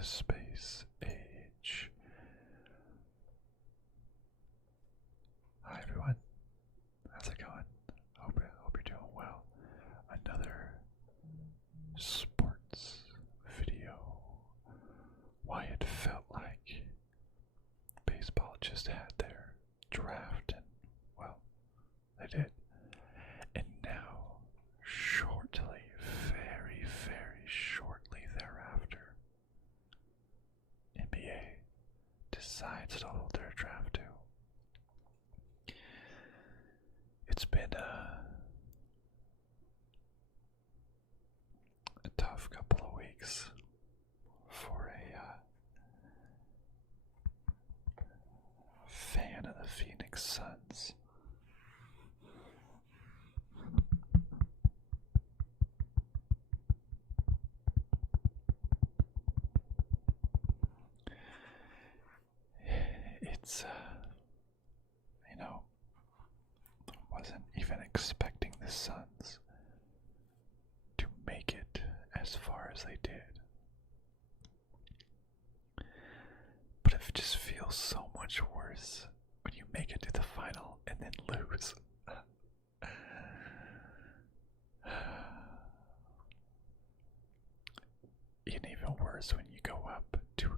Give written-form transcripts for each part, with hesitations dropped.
the space age. Hi everyone, how's it going? Hope you're doing well. Another sports video. Why it felt like baseball just had their draft, and well, they did. And now, shortly, very, very shortly thereafter, NBA decides to hold their draft too. It's been a tough couple of weeks for a fan of the Phoenix Suns. It's, wasn't even expecting the Suns to make it as far as they did. But it just feels so much worse when you make it to the final and then lose. And even worse when you go up 2-0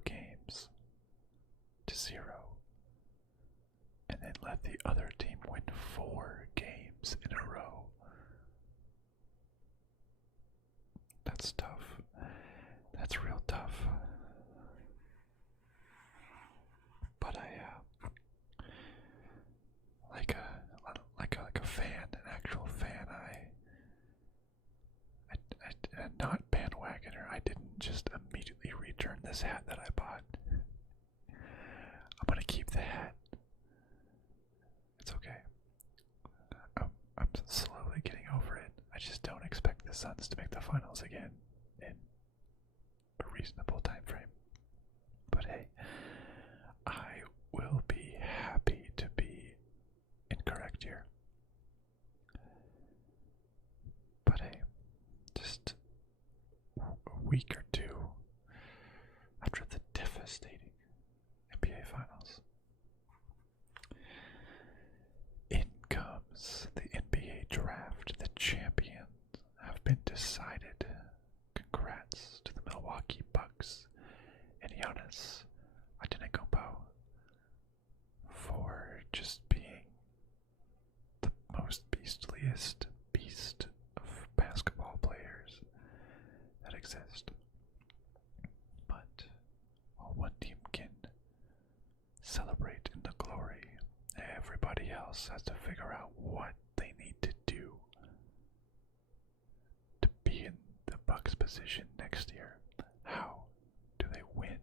and then let the other team win 4 games in a row. That's tough. That's real tough. But like a fan, an actual fan, I not bandwagoner. I didn't just immediately return this hat that I bought. I'm gonna keep the hat. It's okay. I'm slowly getting over it. I just don't expect the Suns to make the finals again in a reasonable time frame. But hey, I will be happy to be incorrect here. But hey, just a week or two after the devastating NBA Finals, in comes the NBA Draft. The champions have been decided. Congrats to the Milwaukee Bucks and Giannis Antetokounmpo for just being the most beastliest beast of basketball players that exist. But while one team can celebrate in the glory, everybody else has to figure out what they need to do to be in the Bucks' position next year. How do they win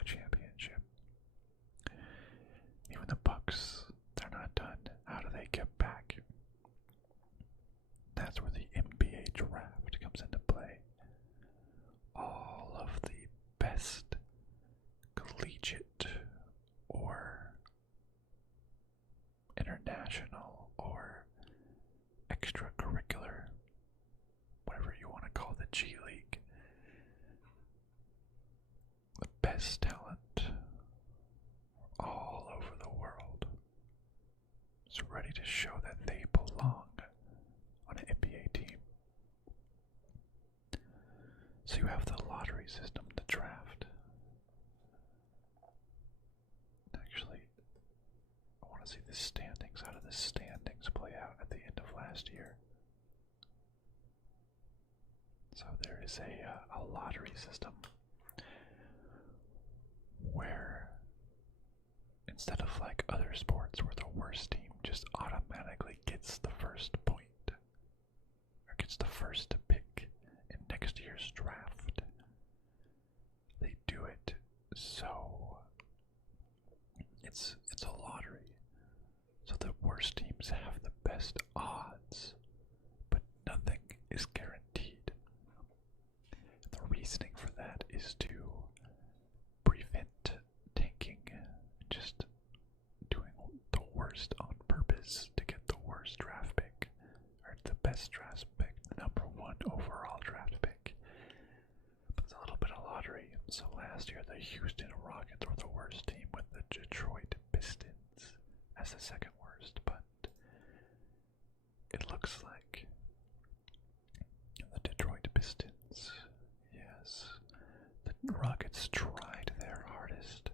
a championship? Even the Bucks, they're not done. How do they get back? That's where the NBA Draft comes into play. All of the best collegiate or international or extracurricular, whatever you want to call the G League, the best talent all over the world is ready to show that they belong on an NBA team. So you have the lottery system, the draft. Actually, I want to see the standings. How did the standings play out at the end of last year? So there is a lottery system where, instead of like other sports where the worst team just automatically gets the first point or gets the first to pick in next year's draft, they do it so it's a lottery. So the worst teams have the best odds, but nothing is guaranteed. The reasoning for that is to prevent tanking, just doing the worst on purpose to get the worst draft pick, or the best draft pick, the number 1 overall draft pick. But it's a little bit of lottery. So last year, the Houston Rockets were the worst team with the Detroit Pistons as the second worst, but it looks like the Detroit Pistons, yes, the Rockets tried their hardest,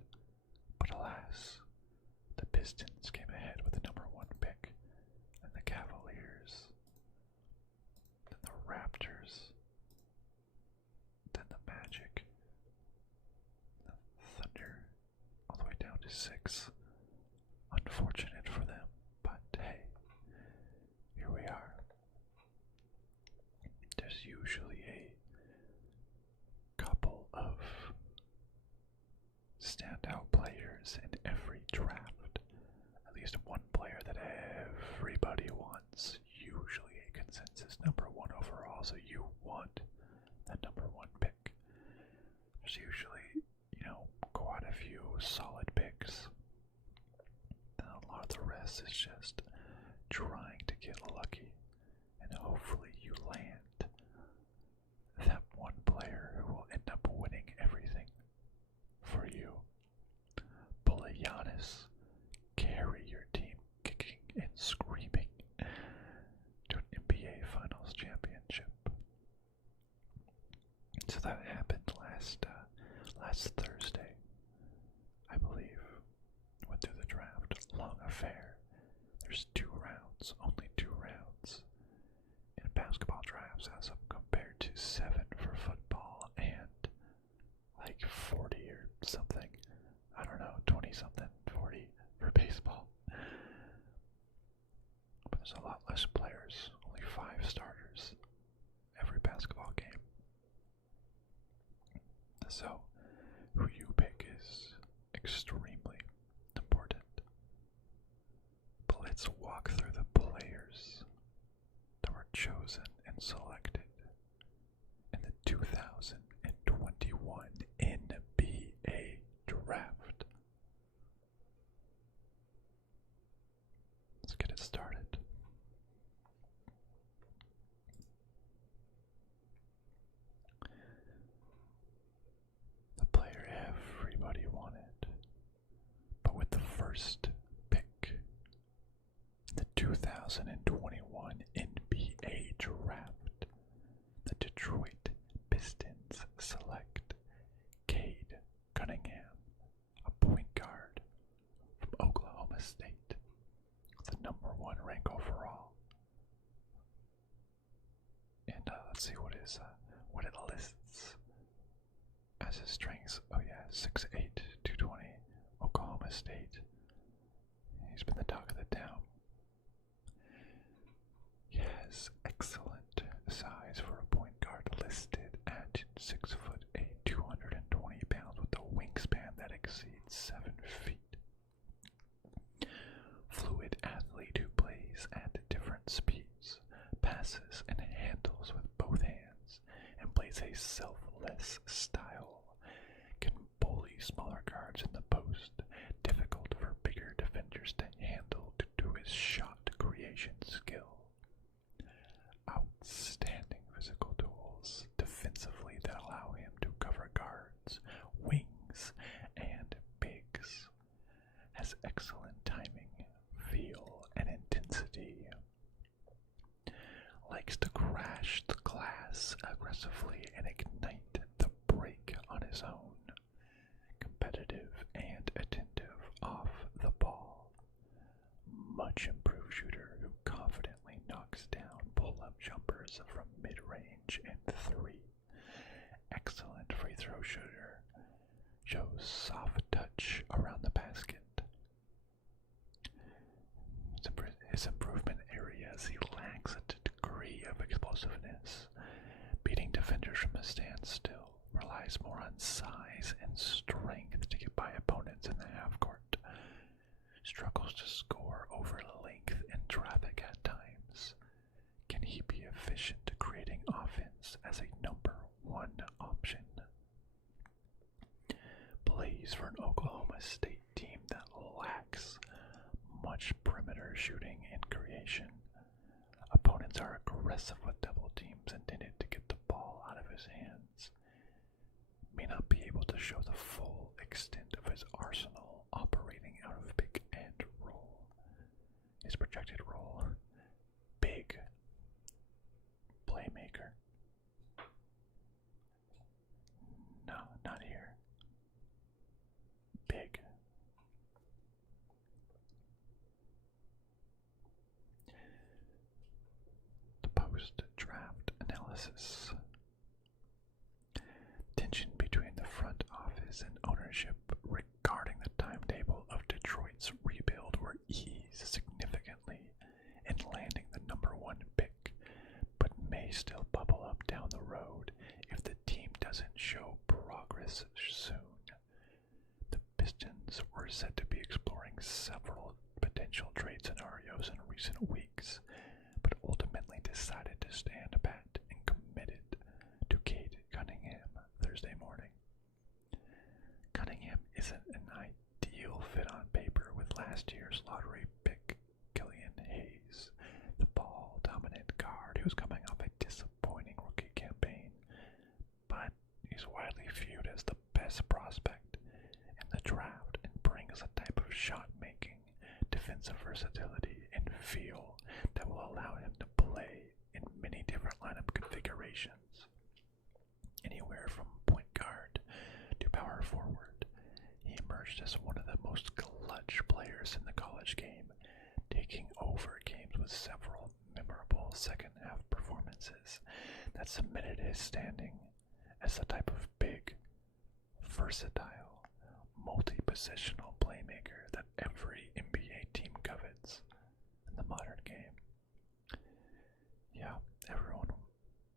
but alas, the Pistons came ahead with the number 1 pick, and the Cavaliers, then the Raptors, then the Magic, the Thunder, all the way down to 6. Unfortunate for them, but hey, here we are. There's usually a couple of standout players in every draft. At least one player that everybody wants. Usually a consensus number 1 overall, so you want that number 1 pick. There's usually, quite a few solid picks. Then a lot of the rest is just trying to get lucky, and hopefully you land that one player who will end up winning everything for you. Pull a Giannis, carry your team kicking and screaming to an NBA Finals championship. So that happened last Thursday, I believe. Went through the draft. Long affair. There's 2 rounds, only 2 rounds in basketball drafts as compared to 7 for football and like 40 or something. I don't know, 20 something, 40 for baseball. But there's a lot less players, only 5 starters every basketball game. So, who you pick is extremely important. But let's walk through the players that were chosen and selected in the 2021 NBA Draft. Let's get it started. The player everybody wanted, but with the first pick, the 2021 NBA Draft, the Detroit Pistons select Cade Cunningham, a point guard from Oklahoma State, the number 1 rank overall. And let's see what it lists as his strengths. Oh yeah, 6'8", 220, Oklahoma State. He's been the talk of the town. He has excellent size for a point guard, listed at 6'8", 220 pounds, with a wingspan that exceeds 7 feet. Fluid athlete who plays at different speeds, passes and handles with both hands, and plays a selfless style. Can bully smaller guards in the post, difficult for bigger defenders to handle due to his shot creation skill. Outstanding physical tools defensively that allow him to cover guards, wings, and bigs. Has excellent timing, feel, and intensity. Likes to crash the glass aggressively and ignite the break on his own. Competitive and attentive off the ball. Much improved shooter who confidently knocks down pull-up jumpers from mid-range and 3. Excellent free throw shooter. Shows soft touch around the basket. His improvement areas: he lacks a degree of explosiveness, beating defenders from a standstill, relies more on size and strength to get by opponents in the half court, struggles to score over length and traffic at times. Can he be efficient creating offense as a number 1 option? Plays for an Oklahoma State team that lacks much perimeter shooting and creation. Opponents are aggressive with double teams intended to get the ball out of his hands. May not be able to show the analysis. Tension between the front office and ownership regarding the timetable of Detroit's rebuild will ease significantly in landing the #1 pick, but may still bubble up down the road if the team doesn't show progress soon. The Pistons were said to be exploring several potential trade scenarios in recent weeks, but ultimately decided to stand pat and committed to Cade Cunningham Thursday morning. Cunningham isn't an ideal fit on paper with last year's lottery pick Killian Hayes, the ball-dominant guard who's coming off a disappointing rookie campaign, but he's widely viewed as the best prospect in the draft and brings a type of shot-making, defensive versatility, and feel that will allow him to play in many different lineup configurations. Anywhere from point guard to power forward, he emerged as one of the most clutch players in the college game, taking over games with several memorable second-half performances that cemented his standing as the type of big, versatile, multi-positional playmaker that every NBA team covets in the modern game. Yeah, everyone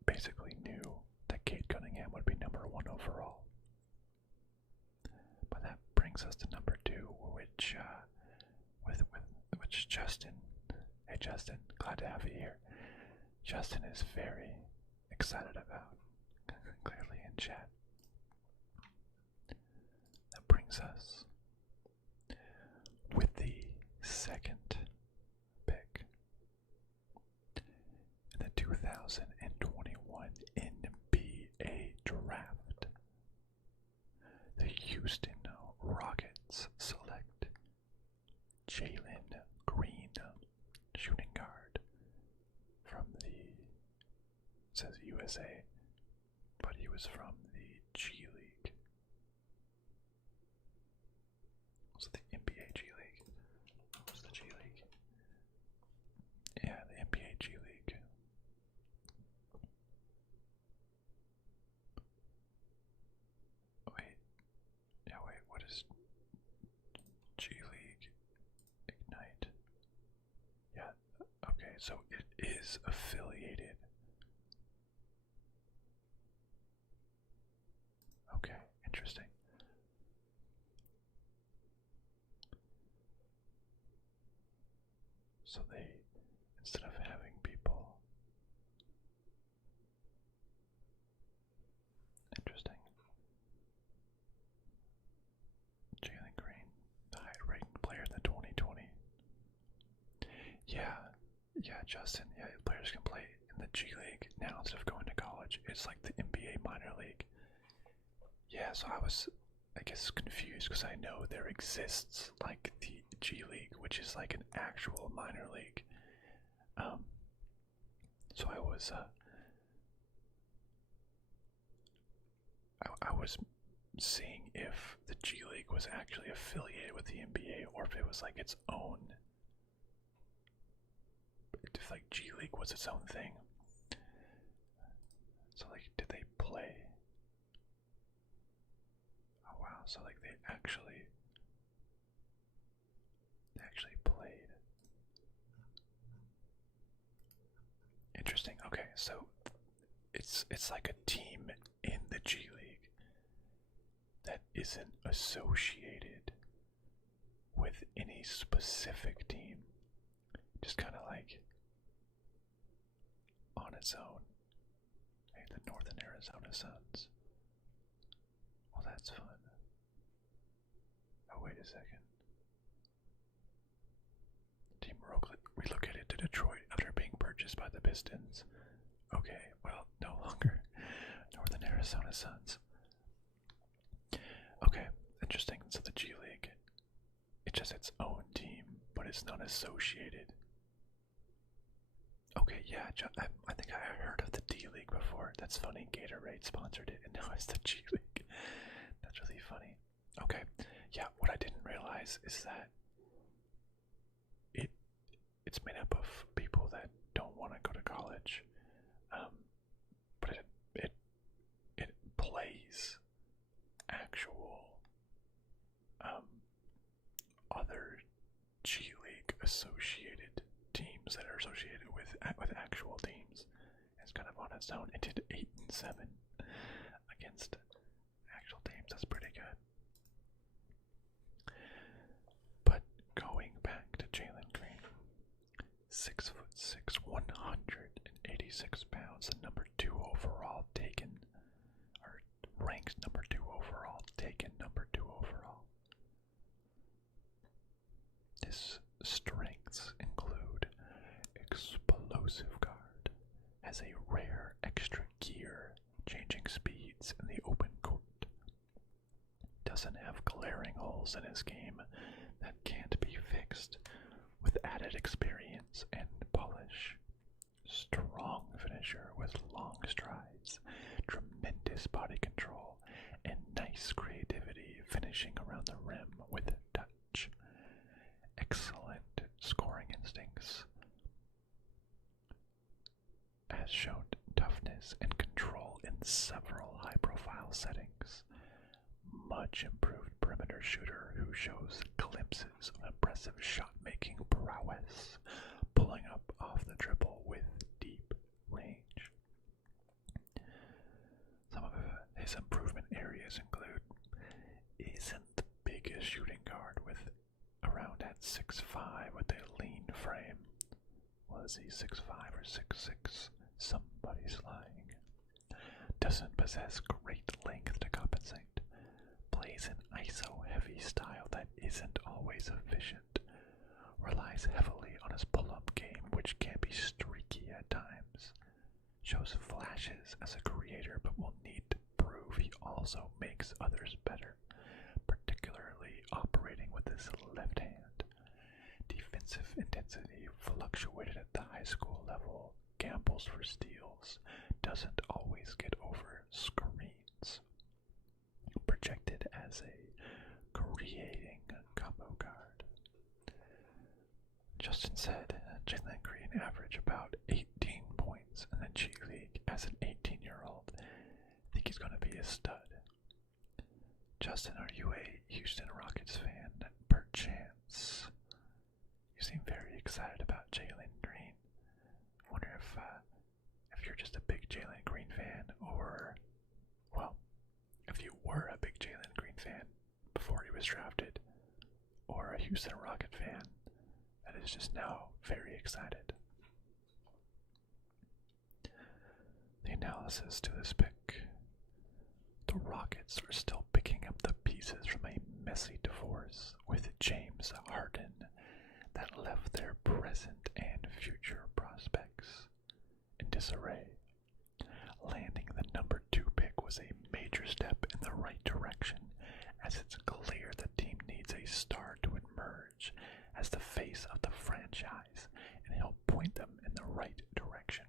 basically knew that Cade Cunningham would be #1 overall. But that brings us to #2, which Justin. Hey Justin, glad to have you here. Justin is very excited about, clearly in chat. That brings us with the second pick in the 2021 NBA Draft. The Houston Rockets select Jalen Green, shooting guard from it says USA, but he was from the G League. Was it the NBA G League? What was the G League? Yeah, the NBA G League. Wait, what is G League Ignite? Yeah, okay, so it is affiliated. Okay, interesting. So they, instead of having people, interesting. Jalen Green, the high-ranked player in the 2020. Yeah, Justin, yeah, players can play in the G League now instead of going to college. It's like the NBA minor league. Yeah, so I was, I guess, confused because I know there exists like the G League, which is like an actual minor league. So I was, I was seeing if the G League was actually affiliated with the NBA or if it was like its own. If like G League was its own thing. So like, did they play? Oh wow, so like they actually played. Interesting. Okay, so it's like a team in the G League that isn't associated with any specific team. Just kind of like on its own. Hey, the Northern Arizona Suns. Well, that's fun. Oh, wait a second. The team relocated to Detroit after being purchased by the Pistons. Okay, well, no longer Northern Arizona Suns. Okay, interesting. So the G League, it's just its own team, but it's not associated. Okay, yeah, I think I heard of the D League before. That's funny. Gatorade sponsored it, and now it's the G League. That's really funny. Okay, yeah, what I didn't realize is that it's made up of people that don't want to go to college, games that are associated with actual teams. It's kind of on its own. It did 8-7 against actual teams. That's pretty good. But going back to Jalen Green, 6'6", 186 pounds, the number 2 overall taken, or ranked number 2 overall, taken number 2 overall. His strengths include explosive guard, has a rare extra gear, changing speeds in the open court. Doesn't have glaring holes in his game that can't be fixed, with added experience and polish. Strong finisher with long strides, tremendous body control, and nice creativity finishing around the rim with touch. Excellent scoring instincts. Has shown toughness and control in several high-profile settings. Much improved perimeter shooter who shows glimpses of impressive shot-making prowess, pulling up off the dribble with deep range. Some of his improvement areas include isn't the biggest shooting guard with around at 6'5" with a lean frame. Was he 6'5" or 6'6"? Somebody's lying. Doesn't possess great length to compensate. Plays an ISO-heavy style that isn't always efficient. Relies heavily on his pull-up game, which can be streaky at times. Shows flashes as a creator, but will need to prove he also makes others better, particularly operating with his left hand. Defensive intensity fluctuated at the high school level, gambles for steals, doesn't always get over screens. Projected as a creating combo guard. Justin said Jalen Green averaged about 18 points in the G League as an 18-year-old. I think he's going to be a stud. Justin, are you a Houston Rockets fan? Perchance. You seem very excited about Jalen Green. I wonder if you're just a big Jalen Green fan, or, well, if you were a big Jalen Green fan before he was drafted, or a Houston Rocket fan that is just now very excited. The analysis to this pick. The Rockets are still picking up the pieces from a messy divorce with James Harden that left their present and future prospects in disarray. Landing the number 2 pick was a major step in the right direction, as it's clear the team needs a star to emerge as the face of the franchise and help point them in the right direction.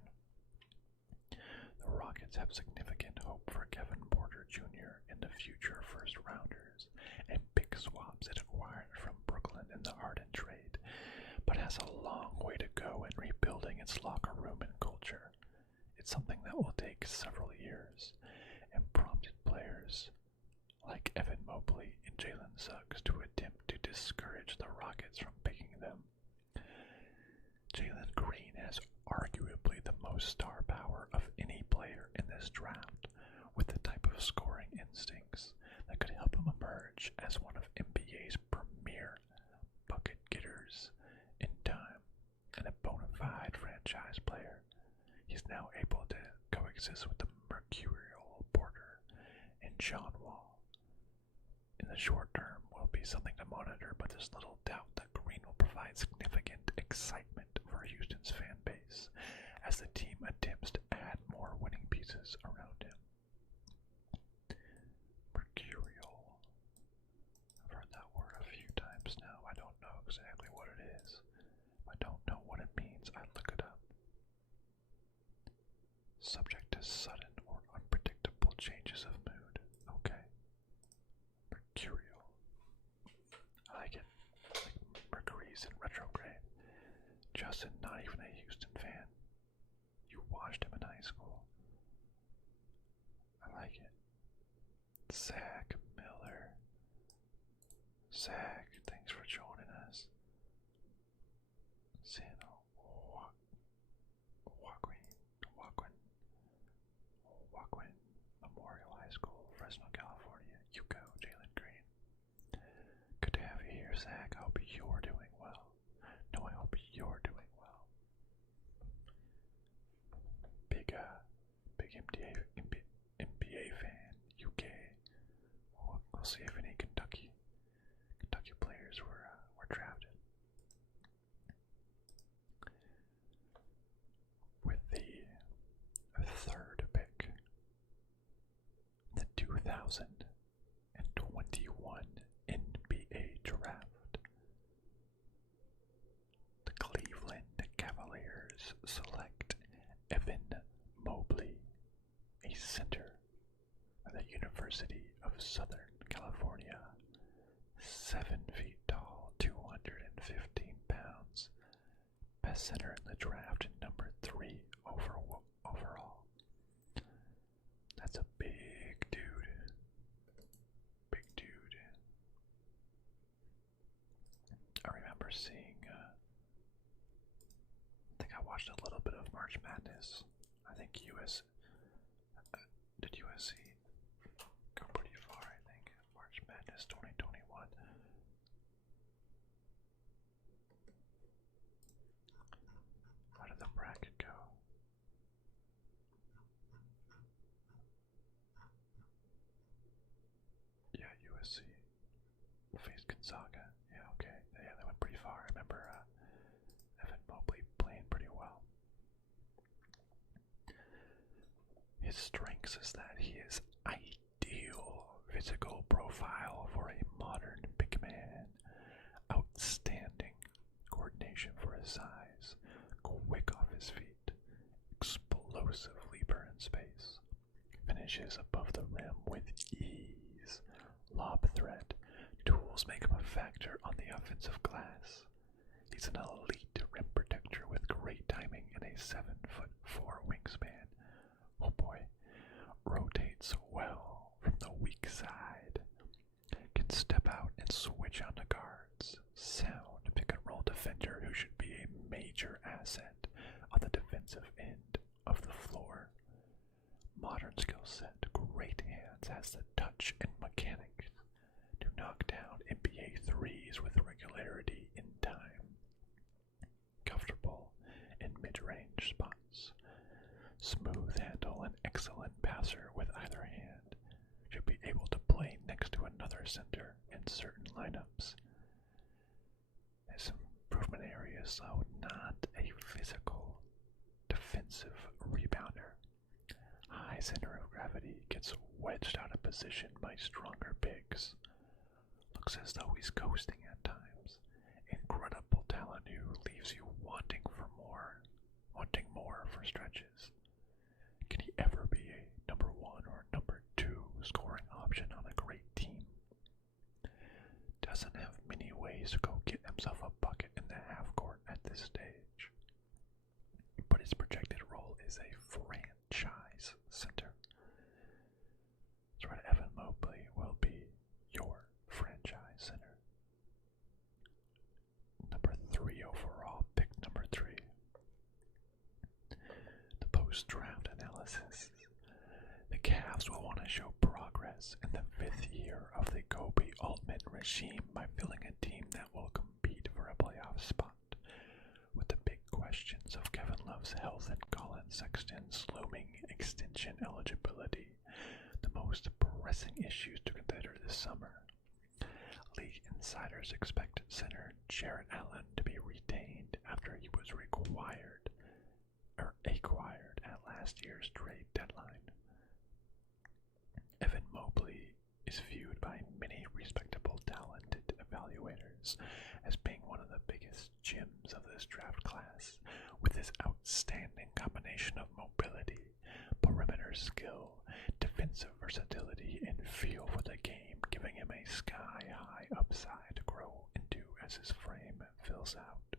The Rockets have significant hope for Kevin Porter Jr. in the future first rounders and pick swaps it acquired from Brooklyn in the Harden trade, but has a long way to go in rebuilding its locker room and culture. It's something that will take several years and prompted players like Evan Mobley and Jalen Suggs to attempt to discourage the Rockets from picking them. Jalen Green has arguably the most star power of any player in this draft, with the type of scoring instincts that could help him emerge as one of NBA's premier bucket getters in time, and a bona fide franchise player. He's now able to coexist with the mercurial Porter and John Wall. In the short term will be something to monitor, but there's little doubt that Green will provide significant excitement for Houston's fan base as the team attempts to add more winning pieces around him. Mercurial. I've heard that word a few times now. I don't know exactly what it is. If I don't know what it means, I look it up. Subject to sudden or unpredictable changes of mood. Okay. Mercurial. I like it. Like Mercury's in retrograde. Justin, not even a Houston fan. You watched him in high school. I like it. Zach Miller. Zach, thanks for joining us. Saying, wow. remember seeing, I think I watched a little bit of March Madness. I think did USC go pretty far, I think. March Madness 2021. How did the bracket go? Yeah, USC faced Gonzaga. Yeah, okay. Yeah, they went pretty far. I remember Evan Mobley playing pretty well. His strengths is that he is ideal physical profile for a modern big man. Outstanding coordination for his size. Quick off his feet. Explosive leaper in space. Finishes above the rim with ease. Lob threat. Tools make him a factor on the offensive glass. He's an elite rim protector with great timing and a 7'4" wingspan. Oh boy. Rotates well from the weak side. Can step out and switch on the guards. Sound pick and roll defender who should be a major asset on the defensive end of the floor. Modern skill set, great hands, has the touch and mechanics to knock down NBA threes with regularity in time. Comfortable in mid-range spots. Smooth handle and excellent passer with either hand. Should be able to play next to another center in certain lineups. His improvement areas, though, not a physical defensive rebounder. High center of gravity, gets wedged out of position by stronger bigs. Looks as though he's coasting at times. Incredible talent who leaves you wanting more for stretches. Can he ever be a number 1 or number 2 scoring option on a great team? Doesn't have many ways to go get himself a bucket in the half court at this stage. But his projected role is a franchise center. That's right, Evan Mobley will be your franchise center. Number 3 overall, pick number 3. The post-draft analysis. The Cavs will want to show progress in the 5th year of the Kobe Altman regime by filling a team that will compete for a playoff spot. With the big questions of Kevin Love's health and Colin Sexton's looming extension eligibility, the most pressing issues to consider this summer. League insiders expect center Jarrett Allen to be retained after he was acquired at last year's trade deadline. Evan Mobley is viewed by many respectable, talented evaluators as being one of the biggest gems of this draft class, with his outstanding combination of mobility, perimeter skill, defensive versatility, and feel for the game, giving him a sky-high upside to grow into as his frame fills out.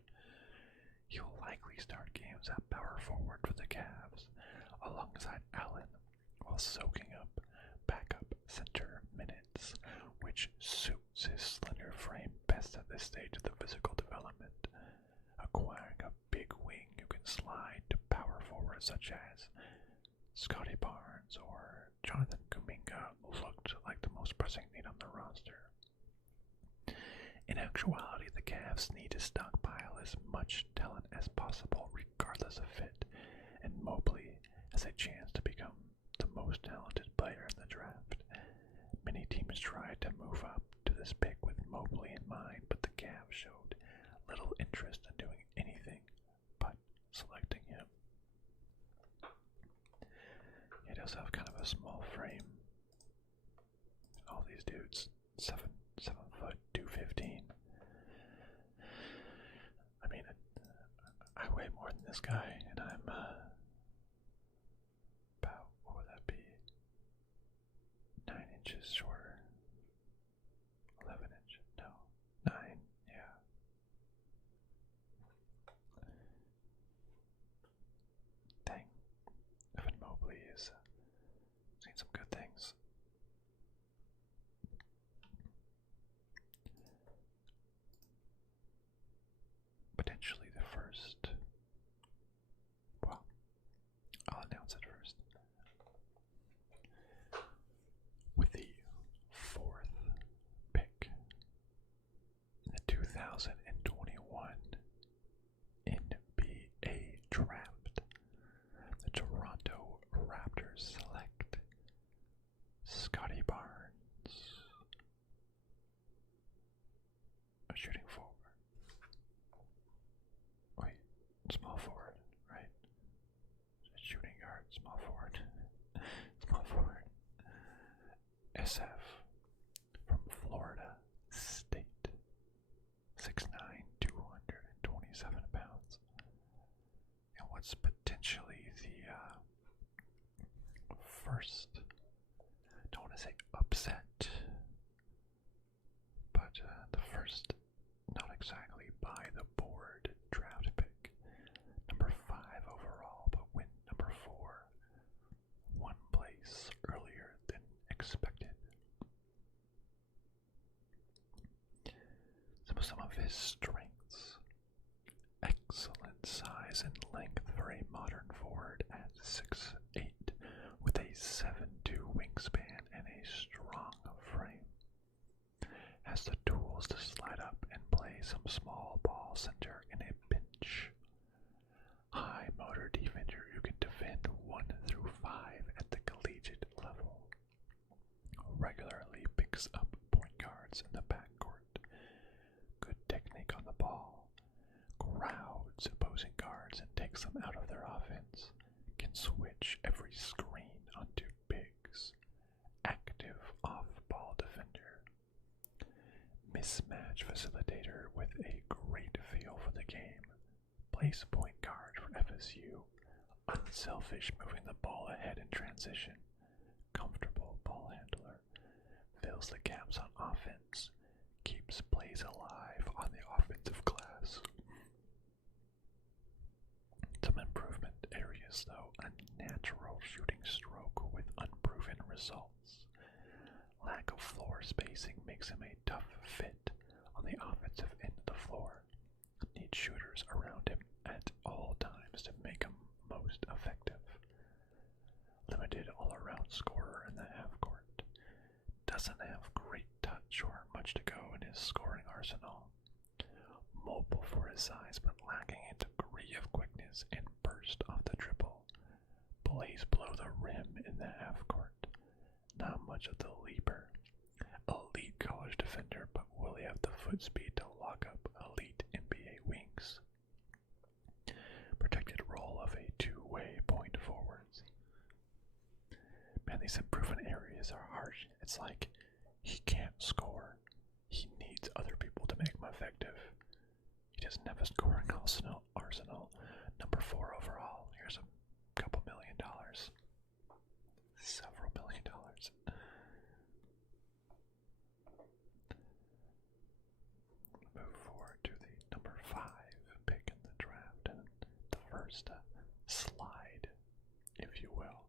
He'll likely start games at power forward for the Cavs, alongside Allen, while soaking up backup center minutes, which suits his slender frame best at this stage of the physical development. Acquiring a big wing who can slide to power forward such as Scotty Barnes or Jonathan Kuminga looked like the most pressing need on the roster. In actuality, the Cavs need to stockpile as much talent as possible regardless of fit, and Mobley has a chance to become the most talented player in the draft. Many teams tried to move up to this pick with Mobley in mind, but the Cavs showed little interest in doing anything but selecting him. He does have kind of a small frame. All these dudes, 7 foot 215. I mean, I weigh more than this guy, and I'm about, what would that be? 9 inches shorter. 11 inch, no, 9, yeah. Dang, Evan Mobley is seen some good things. shooting forward. Wait, small forward, right? Shooting guard, small forward. Small forward. SF from Florida State. 6'9", 227 pounds. And what's potentially the first, don't want to say upset, but the first not exactly by the board draft pick. Number 5 overall, but went number 4. 1 place earlier than expected. Some of his strengths: excellent size and length for a modern forward at 6'8", with a 7'2" wingspan and a strong frame. Has the tools to slide up and play some small ball center in a pinch. High motor defender who can defend 1 through 5 at the collegiate level. Regularly picks up point guards in the backcourt. Good technique on the ball. Crowds opposing guards and takes them out of their offense. Can switch every screen onto bigs. Active off-ball defender. Mismatch facilitator with a great feel for the game. Plays point guard for FSU. Unselfish, moving the ball ahead in transition. Comfortable ball handler. Fills the gaps on offense. Keeps plays alive on the offensive glass. Some improvement areas though: a natural shooting stroke with unproven results. Lack of floor spacing makes him a tough fit on the offensive end of the floor. Needs shooters around him at all times to make him most effective. Limited all-around scorer in the half-court. Doesn't have great touch or much to go in his scoring arsenal. Mobile for his size, but lacking a degree of quickness and burst off the dribble. Plays below the rim in the half-court. Not much of the leaper. Elite college defender, but will he have the foot speed to lock up elite NBA wings? Protected role of a two-way point forwards. Man, these improvement areas are harsh. It's like he can't score. He needs other people to make him effective. He doesn't have a scoring arsenal. Number 4 overall. Here's a couple $1 million. Several $1 million. Move forward to the number 5 pick in the draft, and the first slide, if you will.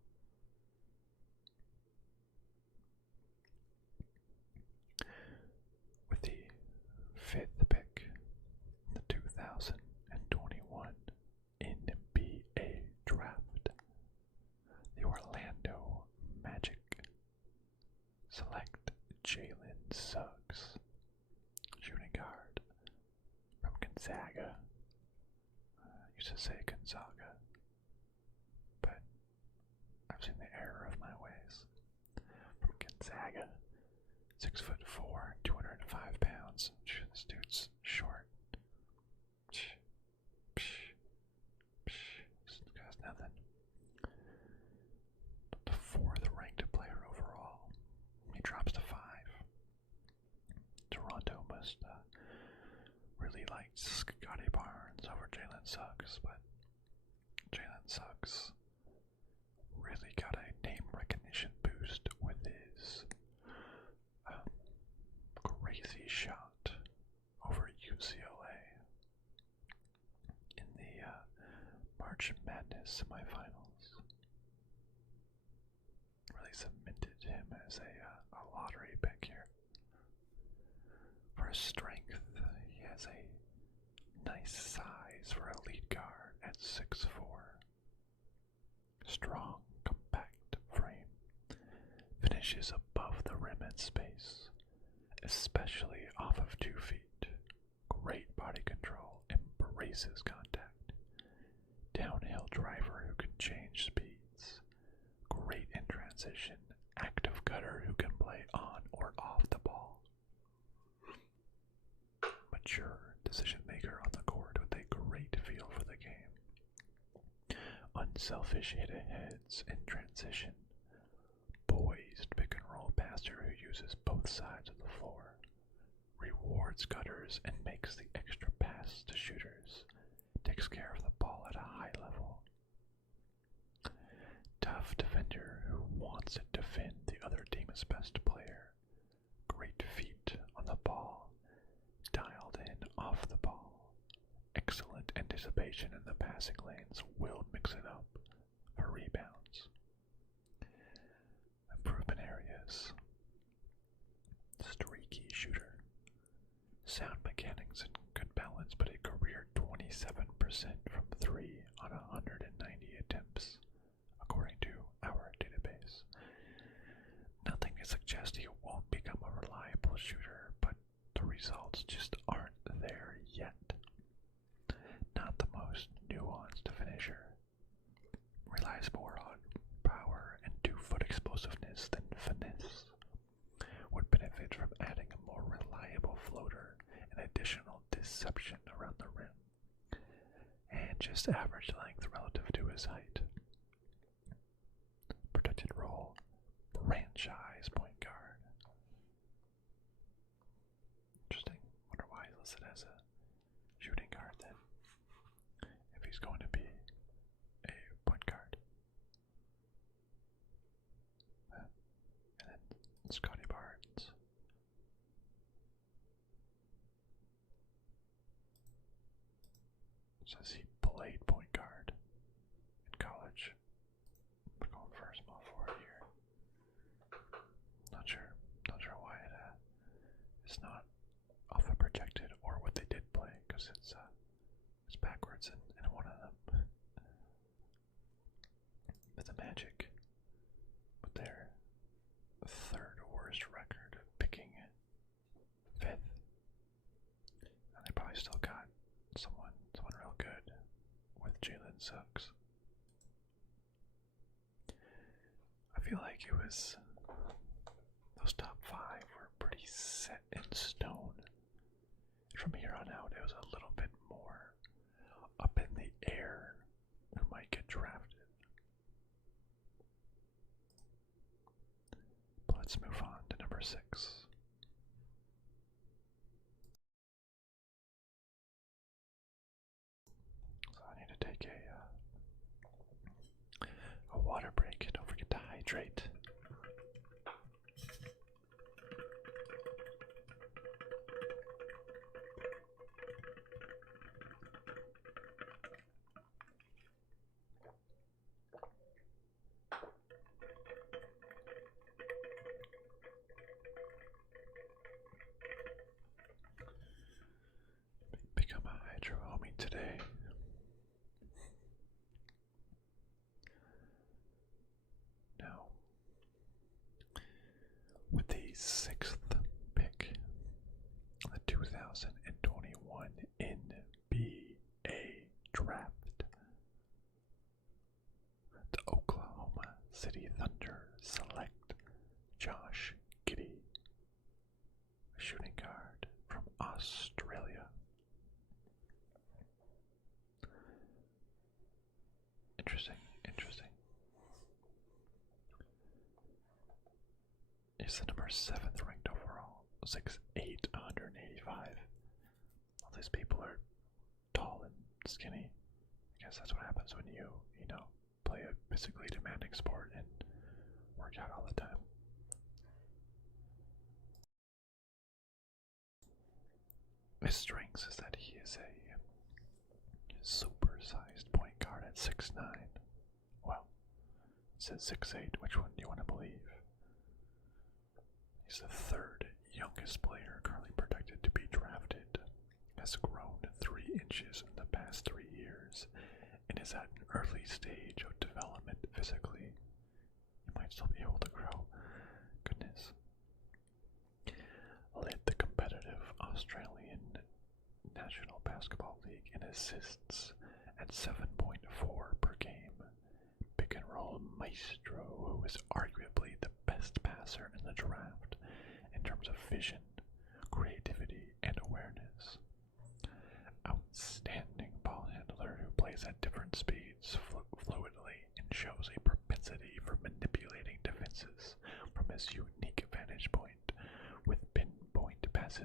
With the 5th pick in the 2021 NBA draft, the Orlando Magic select Jalen Suggs, shooting guard from Gonzaga. I used to say Gonzaga, but I've seen the error of my ways. From Gonzaga, 6'4", 205 pounds. This dude's short. This guy's nothing. Before the ranked player overall, he drops to 5. Toronto must really like Scotty Barnes over Jalen Suggs, but Jalen Suggs really got a name recognition boost with his crazy shot over UCLA in the March Madness semifinals. Really cemented him as a lottery pick here. For his strength, he has a nice size for a lead guard at 6'4". Strong, compact frame. Finishes above the rim in space, especially off of 2 feet. Great body control, embraces contact. Downhill driver who can change speeds. Great in transition. Active cutter who can play on or off the ball. sure decision maker on the court with a great feel for the game. Unselfish hit-aheads in transition. Poised pick-and-roll passer who uses both sides of the floor. Rewards cutters and makes the extra pass to shooters. Takes care of the ball at a high level. Tough defender who wants to defend the other team's best player. Great feet on the ball. Dialed in off the ball. Excellent anticipation in the passing lanes. Will mix it up for rebounds. Improvement areas. Streaky shooter. Sound mechanics and good balance, but a career 27% from 3 on 190 attempts, according to our database. Nothing to suggest he won't become a reliable shooter, but the results just aren't there yet. Not the most nuanced finisher. Relies more on power and 2-foot explosiveness than finesse. Would benefit from adding a more reliable floater and additional deception around the rim. And just average length relative to his height. Protected role, franchise point guard. Interesting. Wonder why he's listed as a shooting guard then, if he's going to be a point guard. And then Scotty Barnes. Says he played point guard in college. We're going for a small forward here. Not sure why it's not alpha projected or what they did play, because it's backwards in one of them. But the Magic, with their third worst record, picking fifth, and they probably still got someone real good with Jalen Suggs. I feel like it was, those top 5 were pretty set in stone. From here on out, it was a little bit more up in the air who might get drafted. But let's move on to number 6. So I need to take a water break. Don't forget to hydrate. Become a hydro homie today. Now, with the 6th pick, the 2021 NBA draft, the Oklahoma City Thunder select Josh Giddey, a shooting guard from Australia. Interesting. He's the number 7th ranked overall, 6'8", 185. All these people are tall and skinny. I guess that's what happens when you play a physically demanding sport and work out all the time. His strengths is that he is a super-sized point guard at 6'9". Well, it says 6'8". Which one do you want to believe? He's the 3rd youngest player currently projected to be drafted. Has grown 3 inches in the past 3 years and is at an early stage of development physically. He might still be able to grow. Goodness. Led the competitive Australian National Basketball League in assists at 7.4 per game. Pick and roll maestro, who is arguably the best passer in the draft in terms of vision, creativity, and awareness.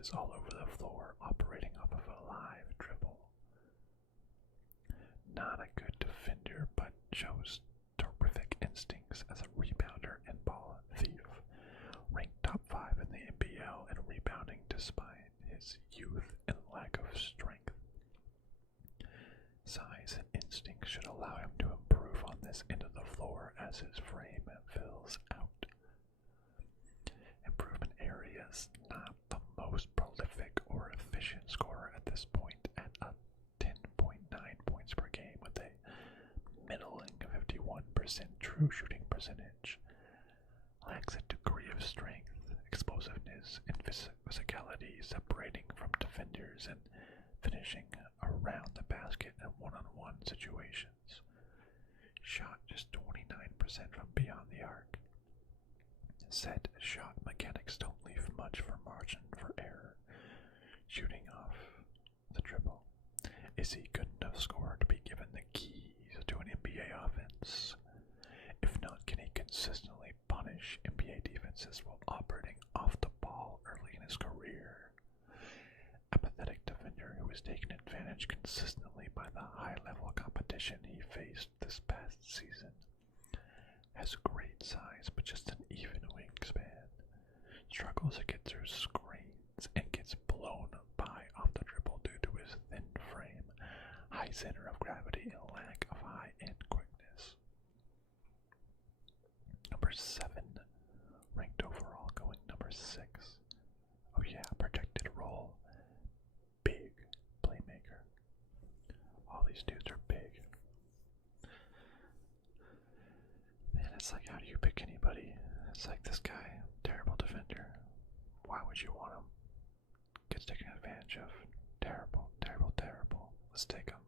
passes all over the floor, operating off of a live dribble. Not a good defender, but shows terrific instincts as a rebounder and ball thief. Ranked top 5 in the NBL in rebounding despite his youth and lack of strength. Size and instinct should allow him to improve on this end of the floor as his frame fills out. Improvement areas: not the most prolific or efficient scorer at this point at a 10.9 points per game with a middling 51% true shooting percentage. Lacks a degree of strength, explosiveness, and physicality, separating from defenders and finishing around the basket in one-on-one situations. Shot just 29% from beyond the arc. Set shot mechanics don't leave much for margin for error. Shooting off the dribble. Is he good enough scorer to be given the keys to an NBA offense? If not, can he consistently punish NBA defenses while operating off the ball early in his career? Apathetic defender who was taken advantage consistently by the high-level competition he faced this past season. Has great size, but just an even wingspan. Struggles to get through screens and gets blown by off the dribble due to his thin frame, high center of gravity, and lack of high-end quickness. Number 7, ranked overall, going number 6. Oh yeah, projected role. Big playmaker. All these dudes are big. Man, it's like, how do you pick anybody? It's like, this guy, terrible defender. Why would you want him? Gets taken advantage of. Terrible, terrible, terrible. Let's take him.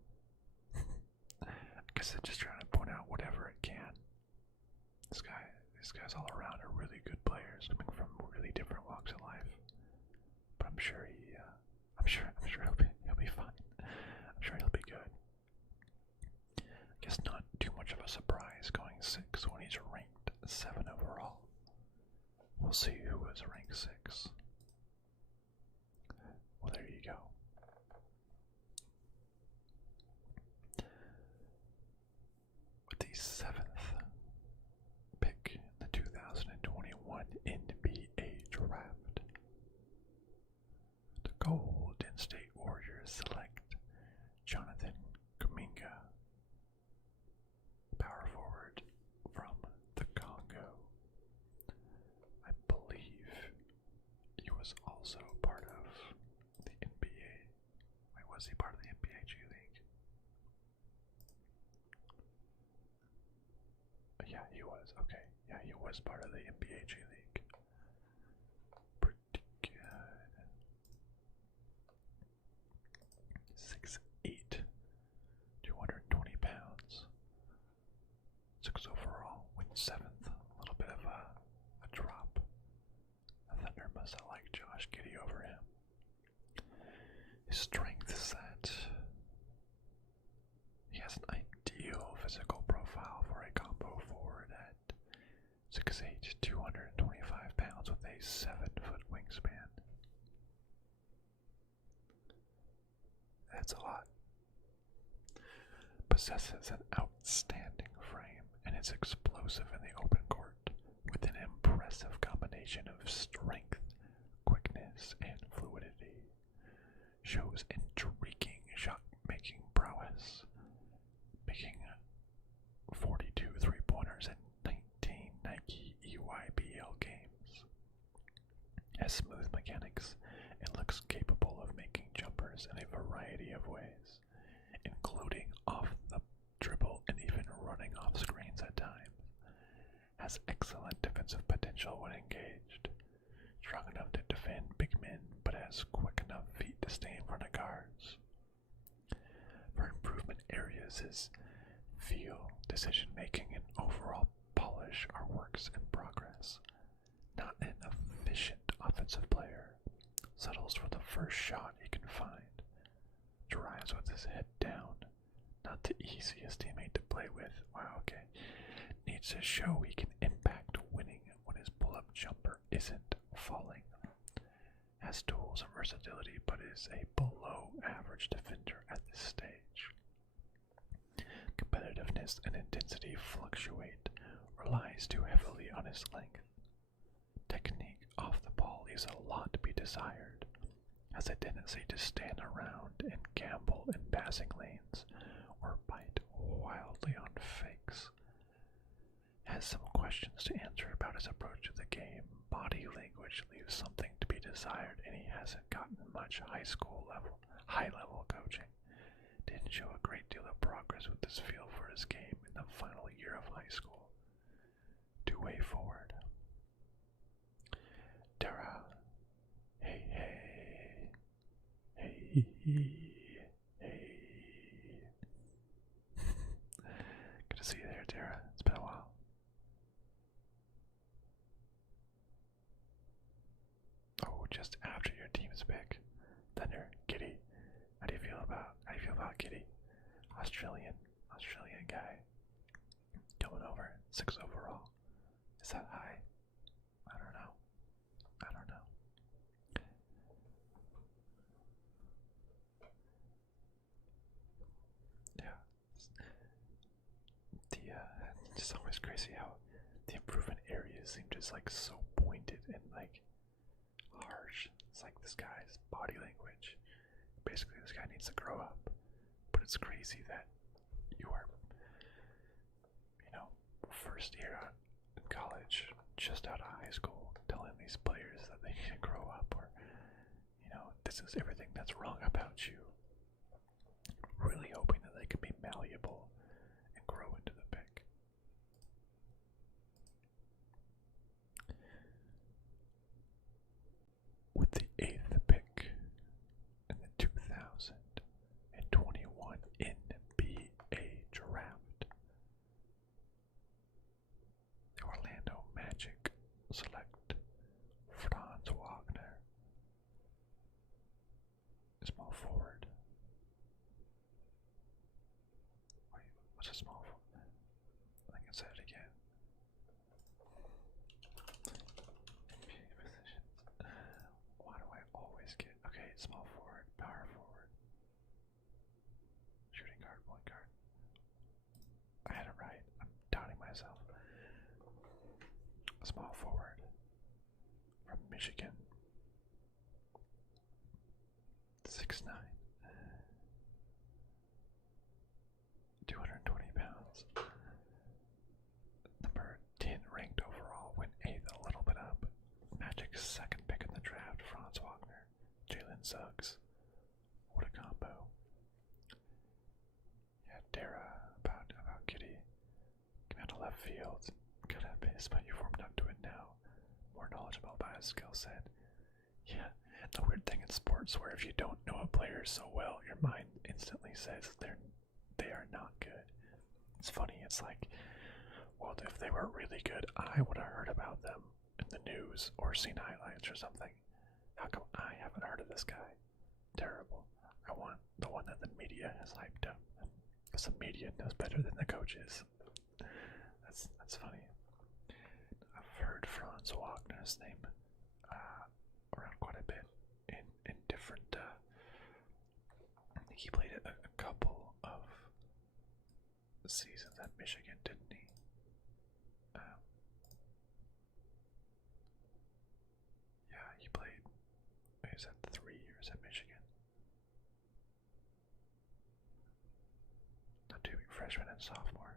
I guess they're just trying to point out whatever it can. These guys all around are really good players, coming from really different walks of life. But I'm sure he'll be fine. I'm sure he'll be good. I guess not too much of a surprise going 6 when he's ranked 7 overall. We'll see who is ranked 6. Well, there you go. With the 7th pick in the 2021 NBA Draft, the Golden State Warriors select Jonathan Kuminga, power forward from the Congo. I believe he was also part of the NBA. Wait, was he part of the NBA G League? Yeah, he was. Okay. Yeah, he was part of the NBA G League. Pretty good. 6'8", 220 pounds. 6 overall, went 7th. A little bit of a drop. The Thunder must have liked Josh Giddey over him. His strength is that he has an ideal physical profile for a combo forward at 6'8", 225 pounds with a 7-foot wingspan. That's a lot. Possesses an outstanding frame and is explosive in the open court with an impressive combination of strength, quickness, and fluidity. Shows intriguing shot-making prowess, making 42 three-pointers in 19 Nike EYBL games. Has smooth mechanics and looks capable of making jumpers in a variety of ways, including off the dribble and even running off screens at times. Has excellent defensive potential when engaged. Strong enough to defend big men, but has quick enough feet to stay in front of guards. For improvement areas, his feel, decision making, and overall polish are works in progress. Not an efficient offensive player. Settles for the first shot he can find. Drives with his head down. Not the easiest teammate to play with. Wow, okay. Needs to show he can impact winning when his pull-up jumper isn't falling. has tools and versatility, but is a below average defender at this stage. Competitiveness and intensity fluctuate, relies too heavily on his length. Technique off the ball leaves a lot to be desired, has a tendency to stand around and gamble in passing lanes or bite wildly on fakes. Has some questions to answer about his approach to the game. Body language leaves something to be desired, and he hasn't gotten much high level coaching. Didn't show a great deal of progress with his feel for his game in the final year of high school. Two-way forward. Dara. Hey, hey. Hey, hey. Good to see you there, Dara. It's been a while. Oh, just after your team's pick. Thunder, Kitty. How do you feel about Kitty? Australian guy. Coming over, 6 overall. Is that high? I don't know. Yeah. It's just always crazy how the improvement areas seem just like so pointed and like harsh. It's like this guy's body language. Basically, this guy needs to grow up. But it's crazy that you are, first year in college, just out of high school, telling these players that they need to grow up, or, this is everything that's wrong about you. Really hoping that they can be malleable and grow into the pick. With the 8th pick in the 2021 NBA draft, the Orlando Magic select Franz Wagner, small forward. Wait, what's a small forward? I can say it again. NBA positions. Why do I always get... Okay, small forward, power forward. Shooting guard, point guard. I had it right. I'm doubting myself. Small forward from Michigan. 6'9", 220 pounds. Number 10 ranked overall, went 8th, a little bit up. Magic's 2nd pick in the draft, Franz Wagner. Jalen Suggs. What a combo. Yeah, Dara about Kitty. Came out of left field. Kind of pissed, but you warmed up to it now. More knowledgeable about his skill set. Yeah, the weird thing in sports where if you don't know a player so well, your mind instantly says they are not good. It's funny, it's like, well, if they were really good, I would have heard about them in the news or seen highlights or something. How come I haven't heard of this guy? Terrible. I want the one that the media has hyped up, because the media knows better than the coaches. That's funny. I've heard Franz Wagner's name around quite a bit in different. I think he played a couple of seasons at Michigan, didn't he? Yeah, he played. He was at 3 years at Michigan. Not doing freshman and sophomore.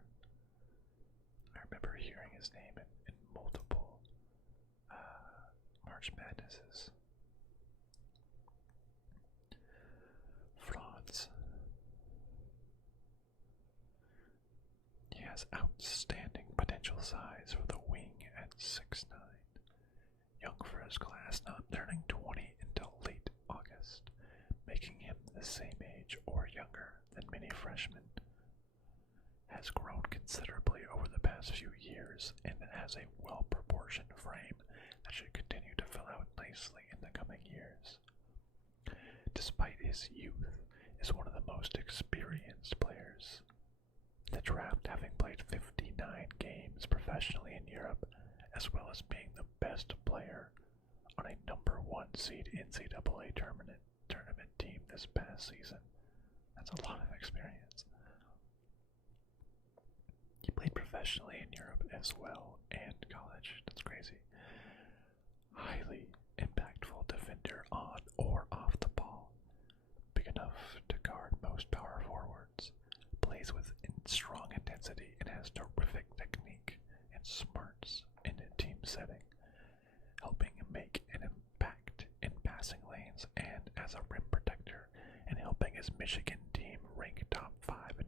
I remember hearing his name in multiple March Madnesses. Franz. He has outstanding potential size for the wing at 6'9". Young for his class, not turning 20 until late August, making him the same age or younger than many freshmen. Has grown considerably over the past few years and has a well-proportioned frame that should continue to fill out nicely in the coming years. Despite his youth, is one of the most experienced players in the draft, having played 59 games professionally in Europe, as well as being the best player on a #1 seed NCAA tournament team this past season. That's a lot of experience. He played professionally in Europe as well and college. That's crazy. Highly impactful defender on or off the ball. Big enough to guard most power forwards. Plays with strong intensity and has terrific technique and smarts in a team setting, helping make an impact in passing lanes and as a rim protector, and helping his Michigan team rank top 5 in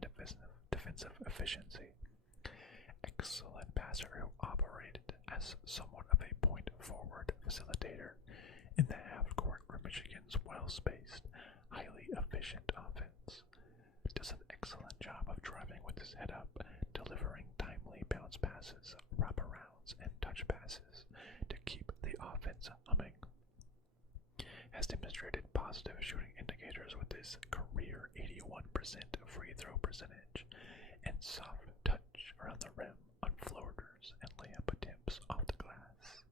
defensive efficiency. Excellent passer who operated as somewhat of a point forward facilitator in the half court for Michigan's well-spaced, highly efficient offense. Does an excellent job of driving with his head up, delivering timely bounce passes, wraparounds, and touch passes to keep the offense humming. Has demonstrated positive shooting indicators with his career 81% free throw percentage and soft touch around the rim on floaters and layup attempts off the glass.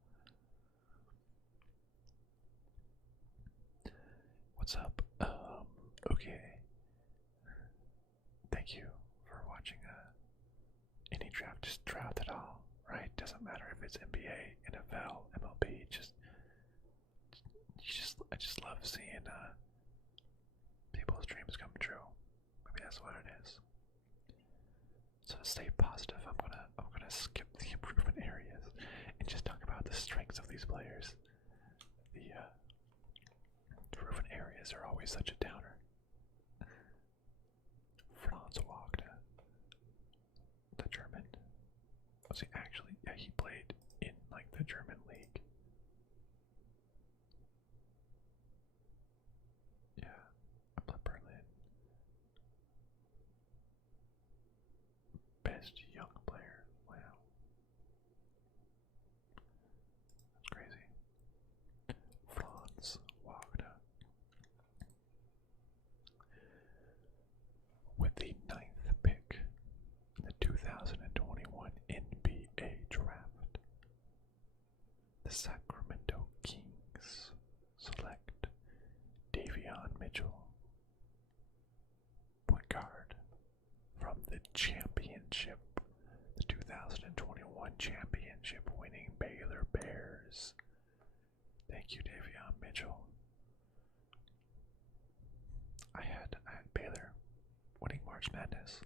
What's up? Okay. Thank you for watching any draft. Just draft it all, right? Doesn't matter if it's NBA, NFL, MLB. I just love seeing people's dreams come true. Maybe that's what it is. So to stay positive, I'm gonna skip the improvement areas and just talk about the strengths of these players. The improvement areas are always such a downer. Franz Wagner, the German. Was he actually? Yeah, he played in like the German league. Yeah, Berlin. Best young player. Wow. That's crazy. Franz Wagner. With the 9th pick in the 2021 NBA Draft, the Sacramento Kings select Davion Mitchell, point guard from the championship, the 2021 championship winning Baylor Bears. Thank you, Davion Mitchell. I had Baylor winning March Madness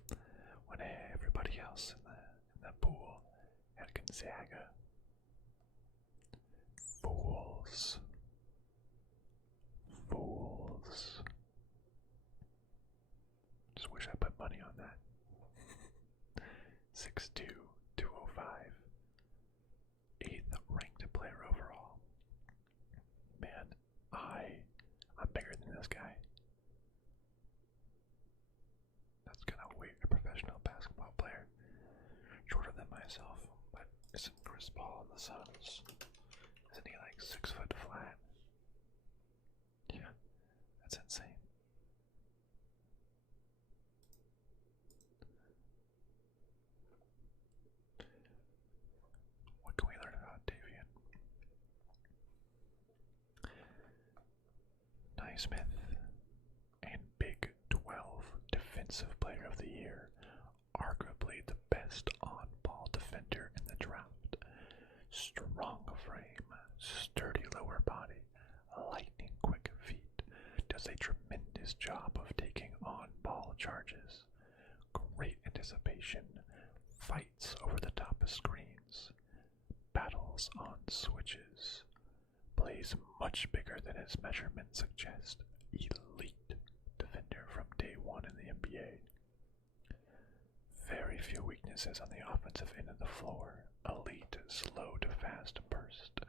when everybody else in the pool had Gonzaga. Fools. Just wish I put money on that. 6'2", 205. 8th ranked player overall. Man, I'm bigger than this guy. That's kind of weird. A professional basketball player. Shorter than myself, but isn't Chris Paul in the Suns? Isn't he like 6 foot flat? Yeah, that's insane. What can we learn about Davion? Naismith and Big 12 Defensive Player of the Year, arguably the best on-ball defender in the draft. Strong frame, sturdy lower body, lightning quick feet, does a tremendous job of taking on-ball charges. Great anticipation, fights over the top of screens, battles on switches, plays much bigger than his measurements suggest. Elite defender from day one in the NBA. Very few weaknesses on the offensive end of the floor. Elite, slow to fast burst.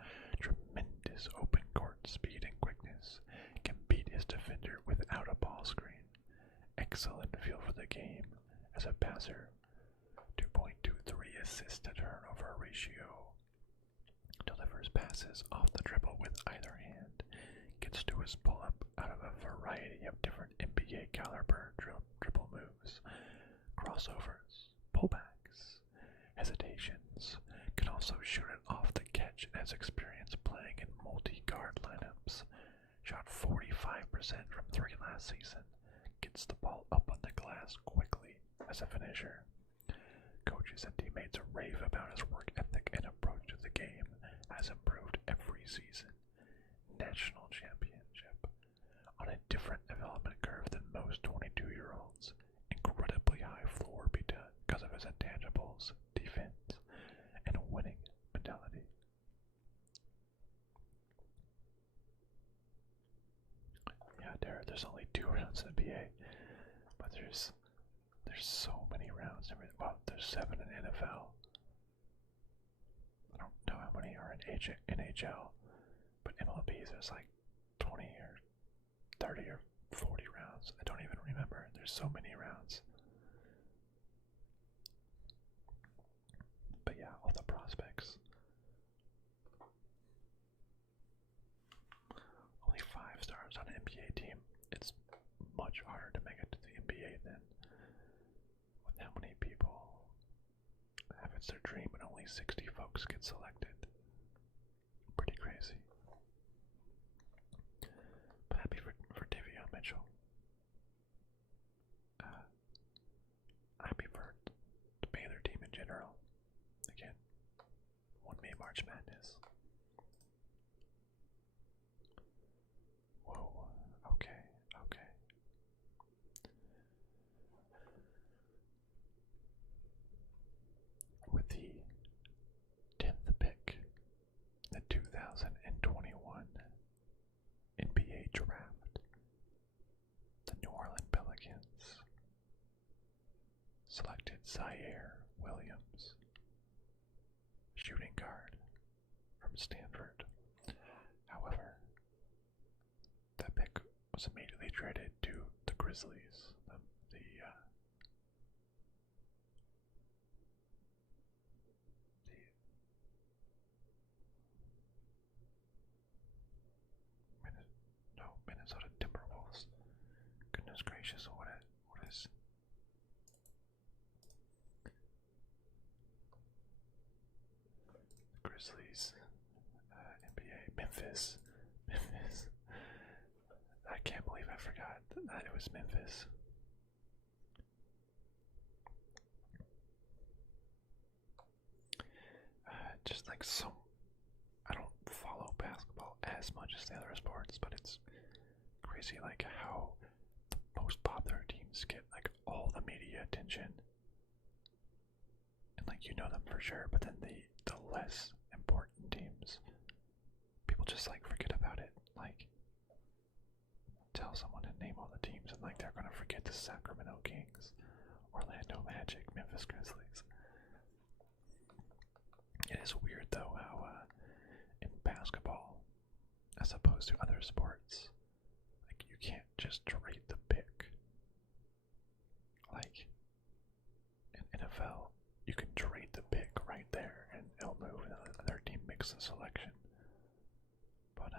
Tremendous open court speed and quickness. Can beat his defender without a ball screen. Excellent feel for the game as a passer. 2.23 assist to turnover ratio. Delivers passes off the dribble with either hand. Gets to his pull-up out of a variety of different NBA caliber dribble moves. Crossovers, pullbacks, hesitations. Can also shoot it off the catch and has experience playing in multi-guard 75% from 3 last season, gets the ball up on the glass quickly as a finisher. Coaches and teammates rave about his work ethic and approach to the game has improved every season. National championship. On a different development curve than most 22-year-olds. Incredibly high floor because of his intangibles, defense, and a winning mentality. Yeah, there's only 2 rounds in the NBA, but there's so many rounds. Well, there's 7 in NFL. I don't know how many are in NHL, but MLB there's like 20 or 30 or 40 rounds. I don't even remember. There's so many rounds. But yeah, all the prospects. Only 5 stars on an NBA team. It's much harder to make it to the NBA than with how many people have it's their dream and only 60 folks get selected. Pretty crazy. But happy for Davion Mitchell. Happy for the Baylor team in general. Again, won me March Madness. Whoa, okay. With the 10th pick, the 2021 NBA Draft, the New Orleans Pelicans selected Zaire Williams, shooting guard from Stanford. However, that pick was immediately traded to the Grizzlies, Minnesota Timberwolves. Goodness gracious, what is the Grizzlies? NBA, Memphis. I can't believe I forgot that it was Memphis. Just like I don't follow basketball as much as the other sports, but it's crazy like how the most popular teams get like all the media attention. And like you know them for sure, but then the less important teams, people just like forget about it. Like tell someone to name all the teams and like they're gonna forget the Sacramento Kings, Orlando Magic, Memphis Grizzlies. It is weird though how in basketball, as opposed to other sports, like you can't just trade the pick. Like in NFL, you can trade the pick right there and it'll move and the other team makes the selection. But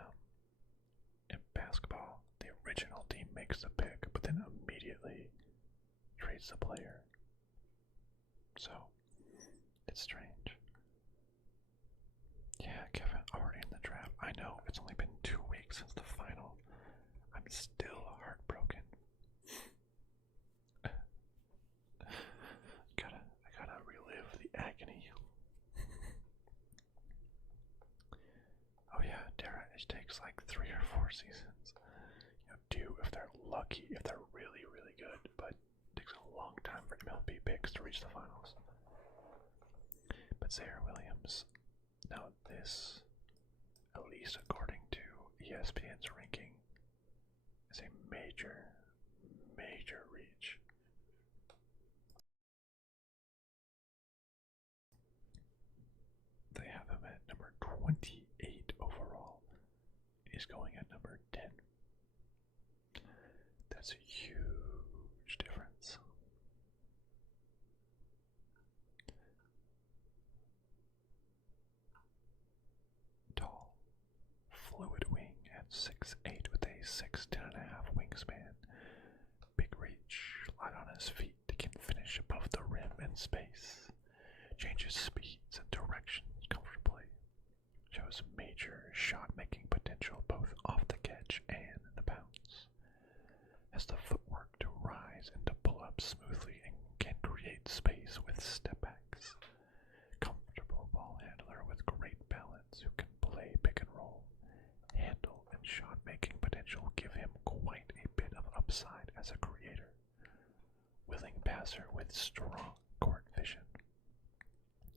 in basketball, the original team makes the pick, but then immediately trades the player. So it's strange. Yeah, Kevin, already in the draft. I know, it's only been 2 weeks since the final. I'm still heartbroken. I gotta relive the agony. Oh yeah, Dara, it takes like 3 or 4 seasons. If they're lucky, if they're really, really good, but it takes a long time for MLB picks to reach the finals. But Zaire Williams, now this, at least according to ESPN's ranking, is a major reach. They have him at number 28 overall. He's going at number 10. That's a huge difference. Tall, fluid wing at 6'8" with a 6'10.5" wingspan. Big reach, light on his feet, can finish above the rim in space. Changes speeds and directions comfortably. Shows major shot-making potential both off the catch and the bounce. has the footwork to rise and to pull up smoothly and can create space with step backs. Comfortable ball handler with great balance who can play pick and roll. Handle and shot making potential give him quite a bit of upside as a creator. Willing passer with strong court vision.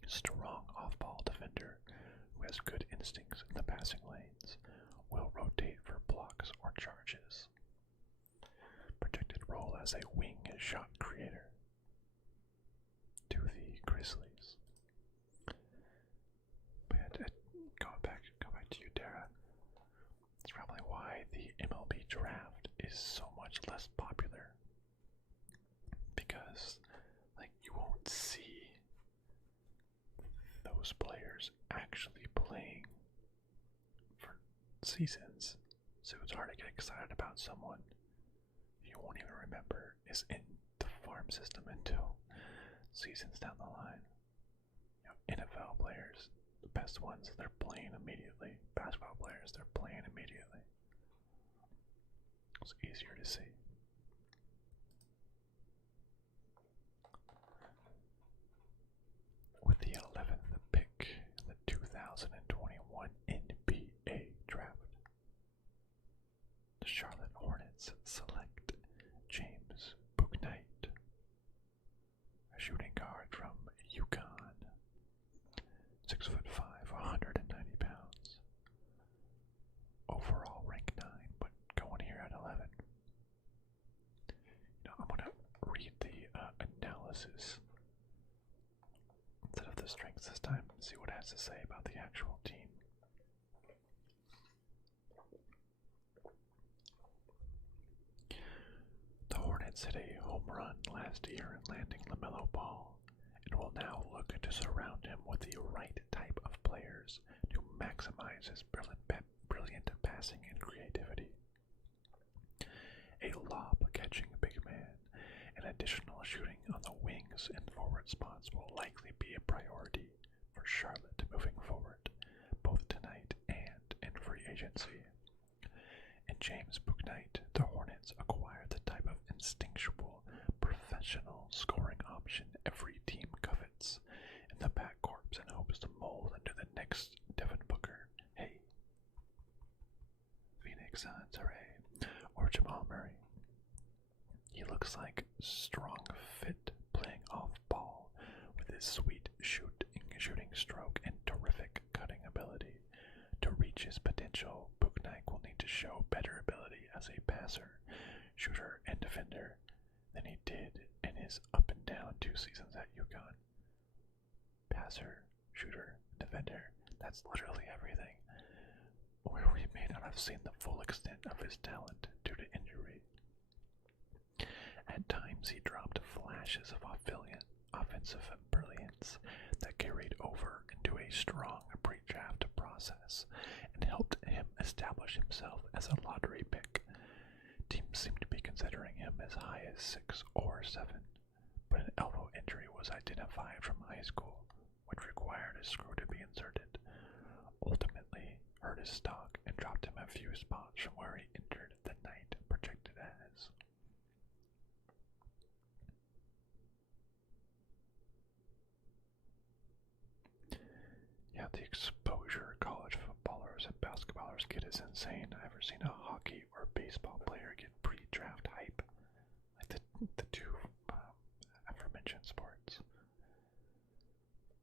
Strong off-ball defender who has good instincts in the passing lanes, will rotate for blocks or charges. Projected role as a wing shot creator. To the Grizzlies. But go back to you, Dara. That's probably why the MLB draft is so much less popular. Because, like, you won't see those players actually playing for seasons. So it's hard to get excited about someone you won't even remember is in the farm system until seasons down the line. You know, NFL players, the best ones, they're playing immediately. Basketball players, they're playing immediately. It's easier to see. With the 11th pick in the 2021 NBA draft, the Charlotte Hornets select James Bouknight, a shooting guard from UConn, 6'5", 190 pounds. Overall rank 9, but going here at 11. I'm gonna read the analysis instead of the strengths this time, see what it has to say about the actual team. The Hornets hit a home run last year in landing LaMelo Ball, and will now look to surround him with the right type of players to maximize his brilliant passing and creativity. A lob-catching big man and additional shooting on the wings and forward spots will likely be a priority for Charlotte moving forward, both tonight and in free agency. In James Bouknight, the Hornets acquire the type of instinctual, professional scoring option every team covets in the backcourt and hopes to mold into the next Devin Booker, hey, Phoenix Suns, hooray, or Jamal Murray. He looks like strong fit playing off ball with his sweet shooting stroke and terrific cutting ability. To reach his potential, Bouknight will need to show better ability as a passer, shooter, and defender than he did in his up and down 2 seasons at UConn. Passer, shooter, defender, that's literally everything. Where we may not have seen the full extent of his talent due to injury. At times he dropped flashes of offensive brilliance that carried over into a strong pre-draft process and helped him establish himself as a lottery pick. Teams seem to be considering him as high as 6 or 7, but an elbow injury was identified from high school, which required a screw to be inserted. Ultimately, hurt his stock and dropped him a few spots from where he entered the night projected as. Yeah, the exposure college footballers and basketballers get is insane. I've never seen a hockey or baseball player get pre-draft hype like the two aforementioned sports.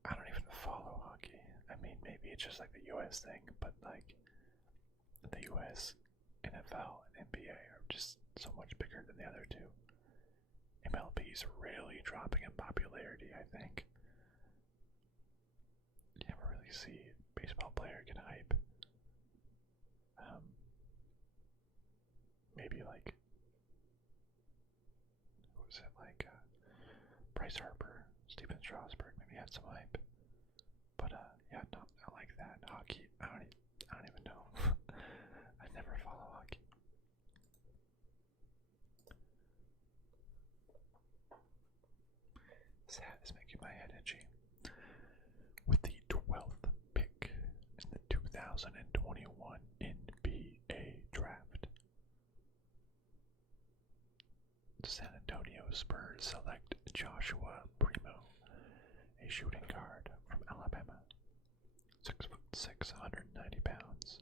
I don't even follow hockey. I mean, maybe it's just like the US thing, but like the US, NFL, and NBA are just so much bigger than the other two. MLB's really dropping in popularity, I think. You never really see a baseball player get hype. Maybe like, what was it, like Bryce Harper, Steven Strasburg maybe had some hype. But yeah, not like that. Hockey, I don't even know. I never follow hockey. This hat is making my head itchy. With the 12th pick in the 2021 NBA draft, San Antonio Spurs select Joshua Primo, a shooting guard from Alabama, 6'6", 190 pounds.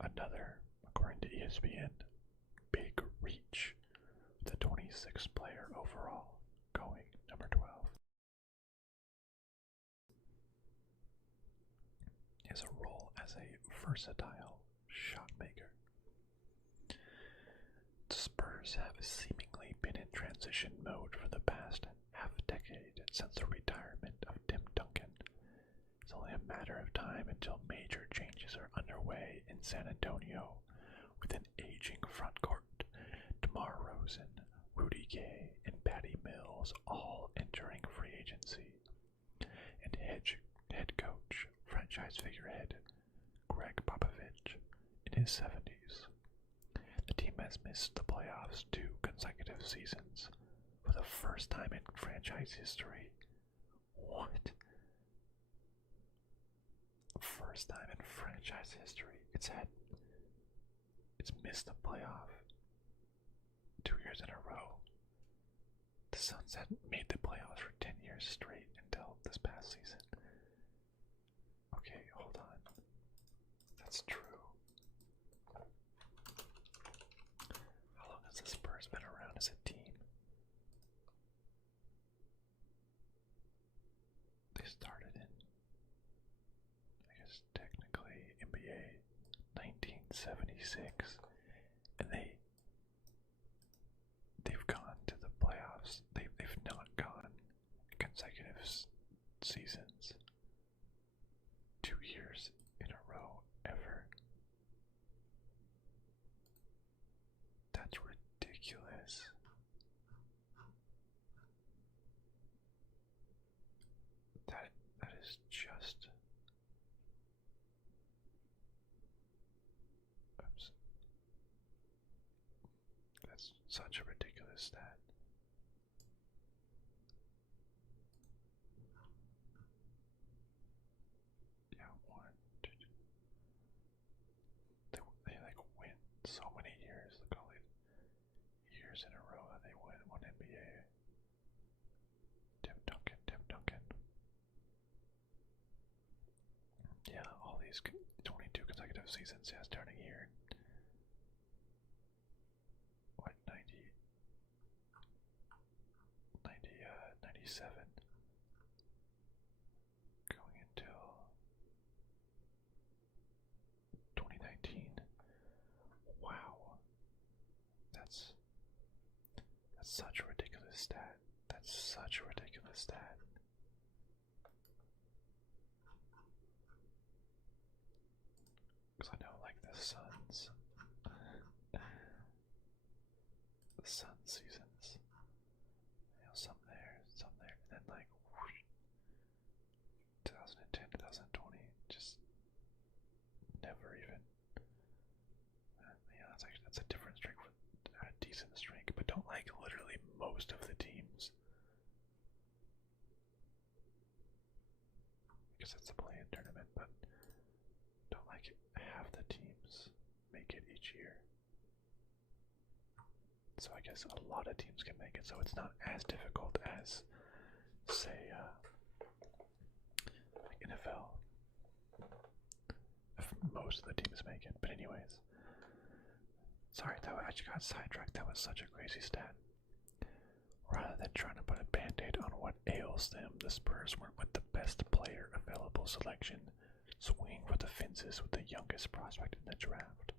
Another, according to ESPN, big reach, the 26th player overall, going number 12. His role as a versatile shot maker. The Spurs have seemingly been in transition mode for the past half-decade since the retirement of Tim Duncan. It's only a matter of time until major changes are underway in San Antonio, with an aging front court, DeMar DeRozan, Rudy Gay, and Patty Mills all entering free agency, and head coach, franchise figurehead, Greg Popovich, in his 70s. The team has missed the playoffs 2 consecutive seasons, for the first time in franchise history. What? First time in franchise history. It's missed the playoff 2 years in a row. The Suns hadn't made the playoffs for 10 years straight until this past season. Okay, hold on. That's true. How long has the Spurs been around as a team? They started in, I guess technically, NBA 1976, and they've gone to the playoffs. They've not gone consecutive seasons 2 years in a row ever. That's ridiculous. That is just that's such a ridiculous stat. Yeah, one, two, they like win so many years. Look all these years in a row that they won NBA. Tim Duncan. Yeah, all these 22 consecutive seasons, yeah, starting here. What, 97, going until 2019. Wow, that's such a ridiculous stat. That's such a ridiculous stat. Because I know, like, the Suns seasons, you know, some there, and then like whoosh, 2010, 2020, just never even. Yeah, that's a different streak, a decent streak, but don't like literally most of the teams, because it's a play-in tournament, but don't like half the teams make it each year. So I guess a lot of teams can make it, so it's not as difficult as, say, like NFL. If most of the teams make it. But anyways, sorry, I just got sidetracked. That was such a crazy stat. Rather than trying to put a band-aid on what ails them, the Spurs went with the best player available selection, swinging for the fences with the youngest prospect in the draft.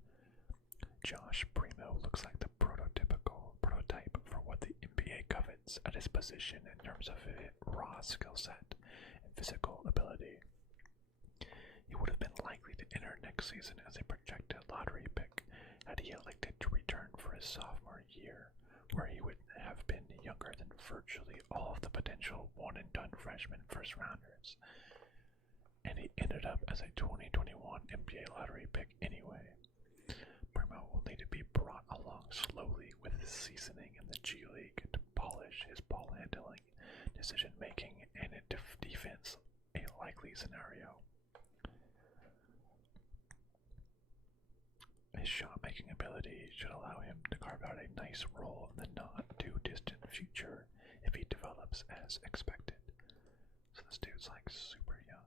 Josh Primo looks like the prototype for what the NBA covets at his position in terms of raw skill set and physical ability. He would have been likely to enter next season as a projected lottery pick had he elected to return for his sophomore year, where he would have been younger than virtually all of the potential one-and-done freshman first-rounders. And he ended up as a 2021 NBA lottery pick anyway. Primo will need to be brought along slowly with his seasoning in the G League to polish his ball handling, decision making, and defense, a likely scenario. His shot making ability should allow him to carve out a nice role in the playoffs as expected. So this dude's like super young.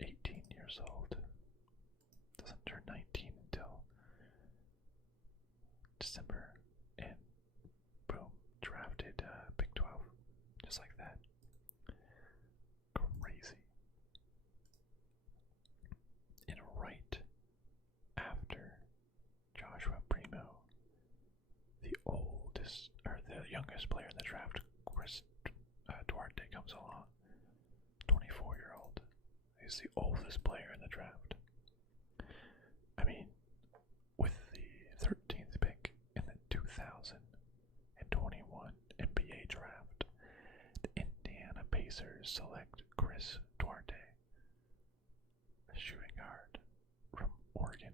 18 years old. Doesn't turn 19 until December. And boom, drafted Big 12. Just like that. Crazy. And right after Joshua Primo, the oldest, or the youngest player in the draft, Chris Duarte, comes along. 24-year-old. He's the oldest player in the draft. I mean, with the 13th pick in the 2021 NBA draft, the Indiana Pacers select Chris Duarte, a shooting guard from Oregon.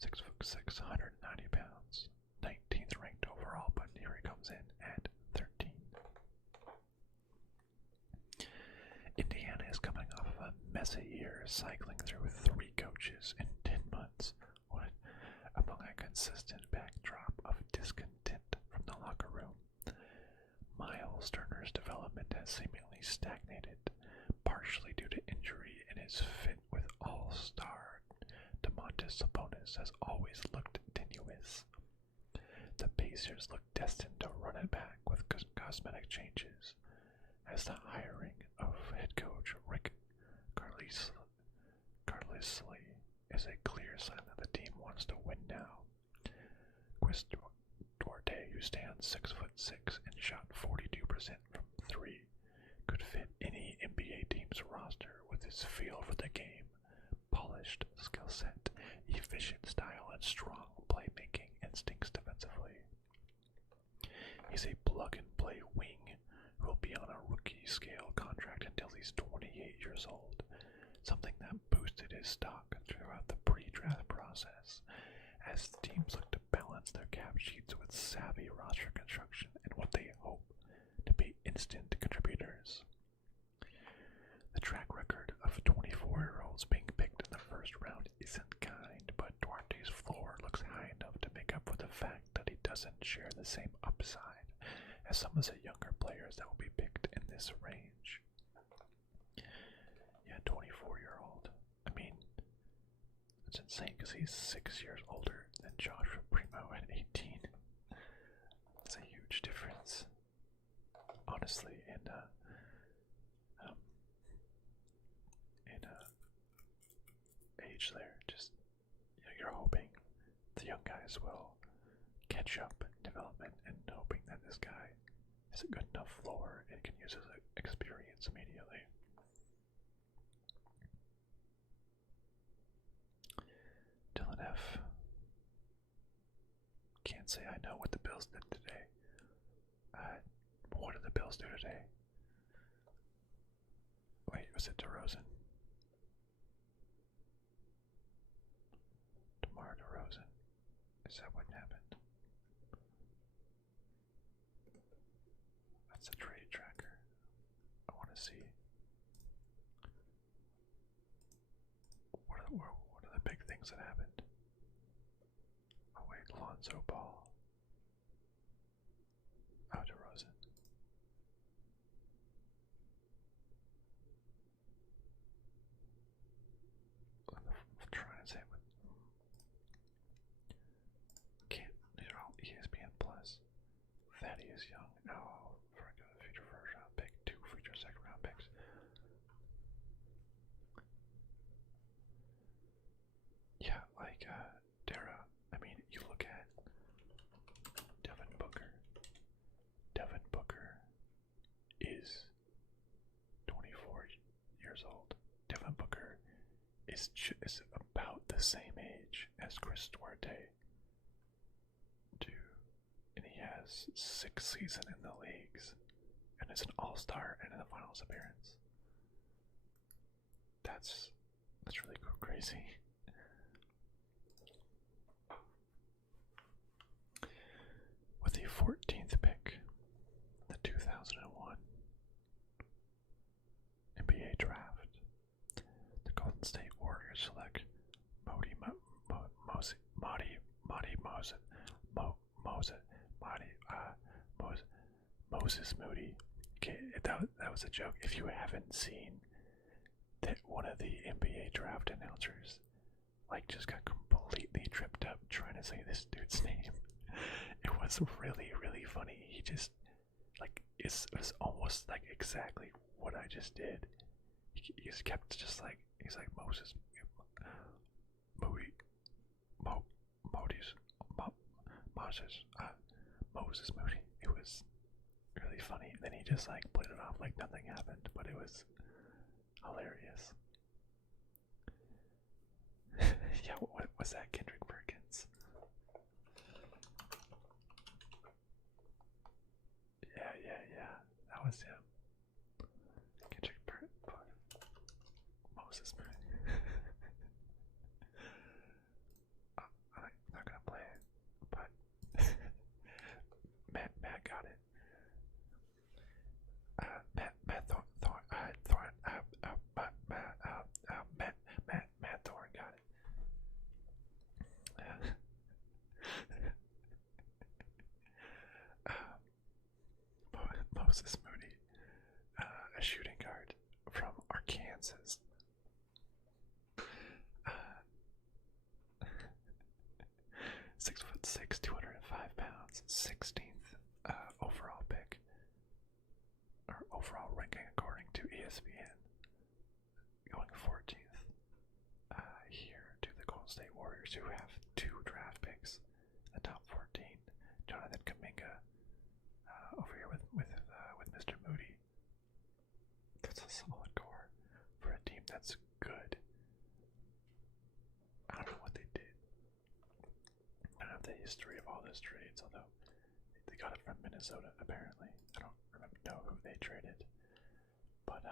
6'6", 190 pounds, 19th ranked overall, but here he comes in at 13. Indiana is coming off of a messy year, cycling through 3 coaches in 10 months, what among a consistent backdrop of discontent from the locker room. Miles Turner's development has seemingly stagnated, partially due to injury, and his fit with all-star Domantas Sabonis has always looked tenuous. The Pacers look destined to run it back with cosmetic changes, as the hiring of head coach Rick Carlisle is a clear sign that the team wants to win now. Chris Duarte, who stands 6'6" and shot 42% from 3, could fit any NBA team's roster with his feel for the game, polished skill set, efficient style, and strong playmaking instincts defensively. He's a plug-and-play wing who will be on a rookie-scale contract until he's 28 years old, something that boosted his stock throughout the pre-draft process, as the teams look to balance their cap sheets with savvy roster construction and what they hope to be instant contributors. The track record of 24-year-olds being picked in the first round isn't kind, but Duarte's floor looks high enough to make up for the fact that he doesn't share the same upside as some of the younger players that will be picked in this range. Yeah, 24-year-old. I mean, it's insane because he's 6 years older than Joshua Primo at 18. That's a huge difference, honestly. And age there, just you're hoping the young guys will catch up in development, and hoping that this guy has a good enough floor and can use his experience immediately. Dylan F. Can't say I know what the Bills did today. What did the Bills do today? Wait, was it DeRozan? DeMar DeRozan. Is that what happened? That's a trade tracker. I want to see. What are the big things that happened? Oh wait, Lonzo Ball. Oh, DeRozan. I'm trying to say what. Can't. These are all ESPN Plus. Thaddeus Young. Oh, for a future first round pick, 2 future second round picks. Yeah, like Dara. I mean, you look at Devin Booker. Devin Booker is 24 years old. Devin Booker is about the same age as Chris Duarte. And he has 6 seasons in the leagues, and is an all-star and in a finals appearance. That's really crazy. With the 14th pick, the 2001 NBA draft, the Golden State Warriors select Modi Moses Moses Moody. Okay, that was a joke. If you haven't seen that, one of the NBA draft announcers like just got completely tripped up trying to say this dude's name. It was really, really funny. He just like it was almost like exactly what I just did. He just kept just like he's like Moses Moody Moses Moses Moses Moody. It was really funny. And then he just like played it off like nothing happened, but it was hilarious. Yeah, what was that, Kendrick Perkins? Yeah, that was him. Kendrick Moses Moody. I'm not gonna play it, but Matt got it. Matt Thorne got it. Moses Moody, a shooting guard from Arkansas. 6'6", 205 pounds, 16th overall pick, or overall ranking according to ESPN, going 14th here to the Golden State Warriors, who have 2 draft picks, the top 14. Jonathan Kuminga over here with Mr. Moody. That's a solid core for a team that's good. I don't know what they did. I don't have the history of all those trades, although they got it from Minnesota apparently. I don't know who they traded, but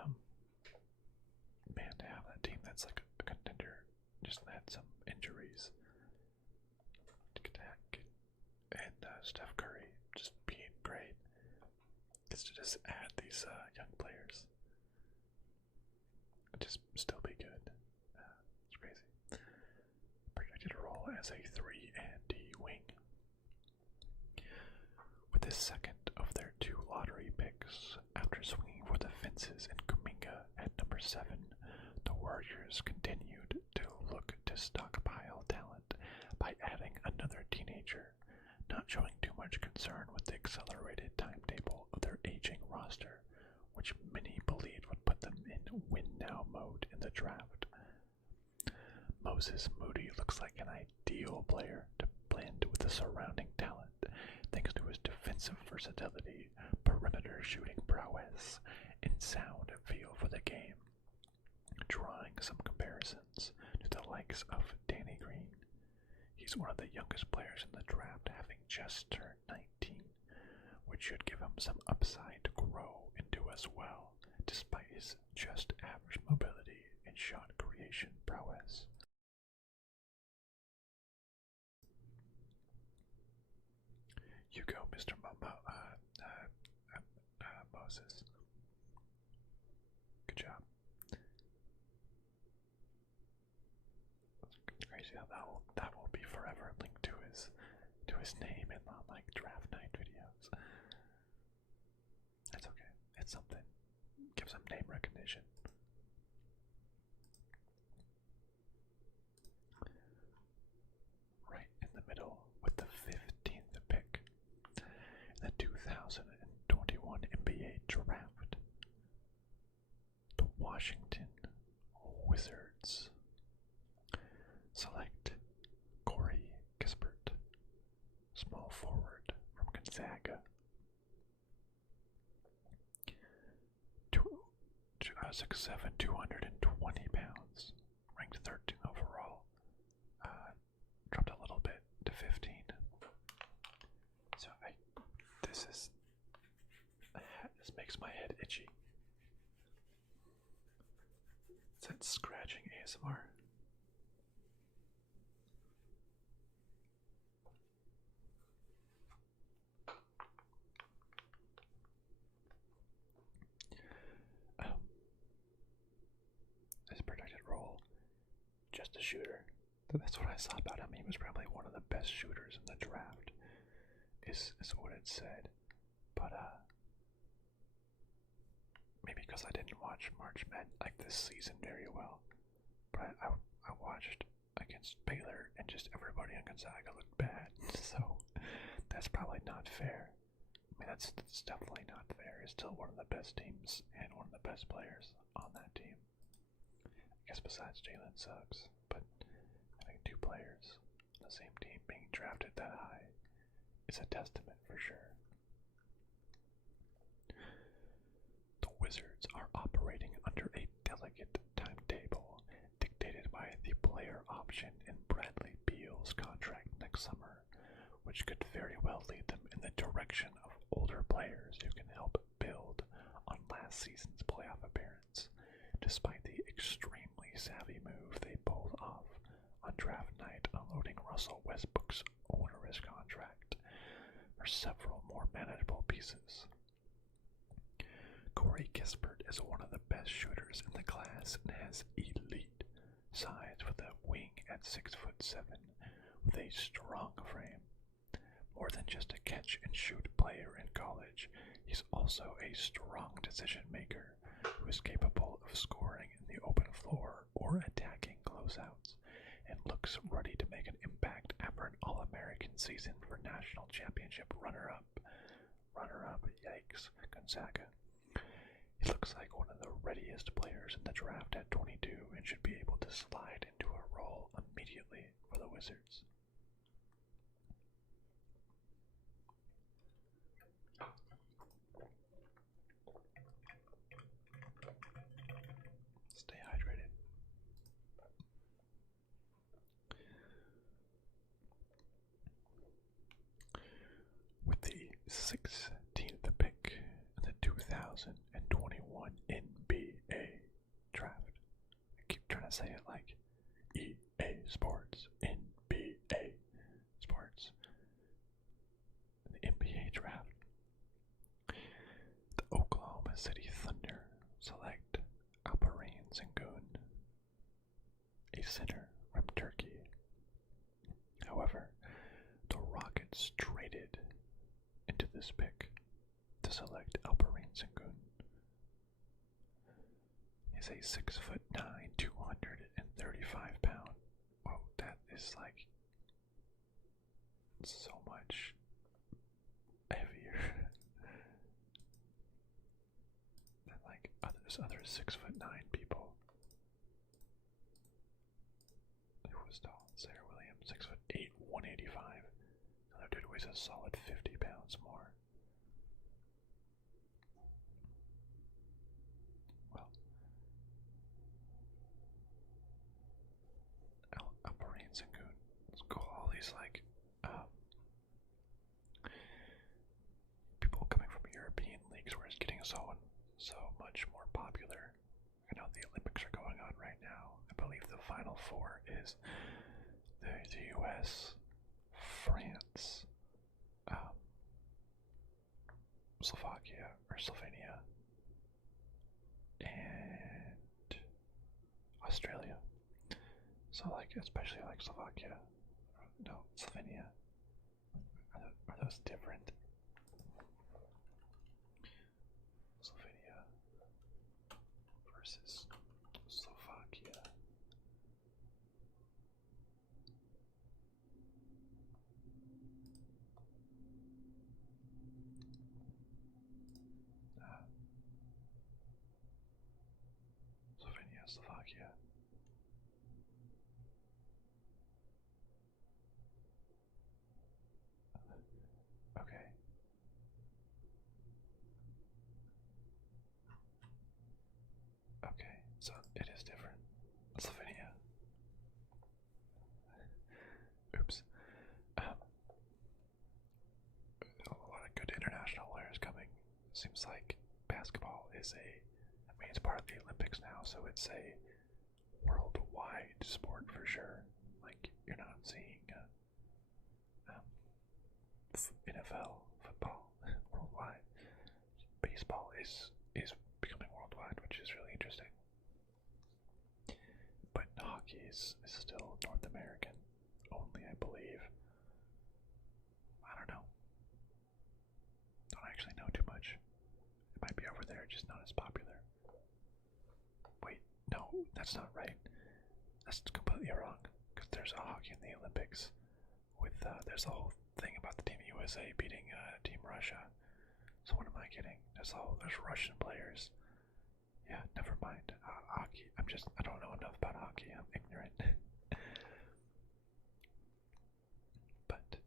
man, to have that team that's like a contender just had some injuries. And Steph Curry just being great gets to just add these young players. Just still be good. It's crazy. Projected role as a 3 and D wing. With the second of their 2 lottery picks, after swinging for the fences in Kuminga at number 7, the Warriors continued to look to stockpile talent by adding another teenager, not showing too much concern with the accelerated timetable of their aging roster, which many believed would put them in win-now mode in the draft. Moses Moody looks like an ideal player to blend with the surrounding talent, thanks to his defensive versatility, perimeter shooting prowess, and sound feel for the game, drawing some comparisons to the likes of Danny Green. He's one of the youngest players in the draft, having just turned 19, which should give him some upside to grow into as well, despite his just average mobility and shot creation prowess. You go, Mr. Moses. Good job. It's crazy how that will be forever linked to his name in like draft night videos. That's okay. It's something. Gives him name recognition. Right in the middle with the 15th pick in the 2021 NBA draft, the Washington Wizards select Corey Kispert, small forward from Gonzaga. 6'7", 220 pounds, ranked 13 overall. Dropped a little bit to 15. So this makes my head itchy. Is that scratching ASMR? His projected role, just a shooter. That's what I saw about him. He was probably one of the best shooters in the draft, is what it said. But honest, I didn't watch March Madness like this season very well, but I watched against Baylor, and just everybody on Gonzaga looked bad. So that's probably not fair. I mean, that's definitely not fair. It's still one of the best teams and one of the best players on that team. I guess besides Jalen Suggs, but having two players on the same team being drafted that high is a testament for sure. The Wizards are operating under a delicate timetable dictated by the player option in Bradley Beal's contract next summer, which could very well lead them in the direction of older players who can help build on last season's playoff appearance, despite the extremely savvy move they pulled off on draft night, unloading Russell Westbrook's onerous contract for several more manageable pieces. Corey Kispert is one of the best shooters in the class and has elite size with a wing at 6'7", with a strong frame. More than just a catch-and-shoot player in college, he's also a strong decision maker who is capable of scoring in the open floor or attacking closeouts, and looks ready to make an impact after an All-American season for national championship runner-up. Yikes, Gonzaga. He looks like one of the readiest players in the draft at 22 and should be able to slide into a role immediately for the Wizards. Stay hydrated. With the 16th pick in the 2021 NBA draft. I keep trying to say it like EA Sports, NBA Sports. In the NBA draft, the Oklahoma City Thunder select Alperen Sengun, a center from Turkey. However, the Rockets traded into this pick to select Alperen Sengun. He's a 6'9", 235-pound. Whoa, that is like so much heavier than like other 6'9" people. Who was tall? Sarah Williams, 6'8", 185. Another dude weighs a solid 50 pounds more. Well, Alperen Sengun. Let's go all these like people coming from European leagues where it's getting so much more popular. I know the Olympics are going on right now. I believe the Final Four is the US, France, Slovakia or Slovenia, and Australia. So like, especially like Slovakia, no, Slovenia. Are those different? Slovenia versus Slovakia. Slovenia, Slovakia. Okay. Okay, so it is different. Slovenia. Oops. A lot of good international players coming. Seems like basketball is I mean, it's part of the Olympics now, so it's a worldwide sport for sure. Like, you're not seeing NFL football worldwide. Baseball is becoming worldwide, which is really interesting. But hockey is still North American only, I believe. I don't know. Don't actually know too much. It might be over there, just not as popular. No, that's not right. That's completely wrong. Because there's a hockey in the Olympics. There's a whole thing about the Team USA beating Team Russia. So what am I kidding? There's Russian players. Yeah, never mind. Hockey. I don't know enough about hockey. I'm ignorant. But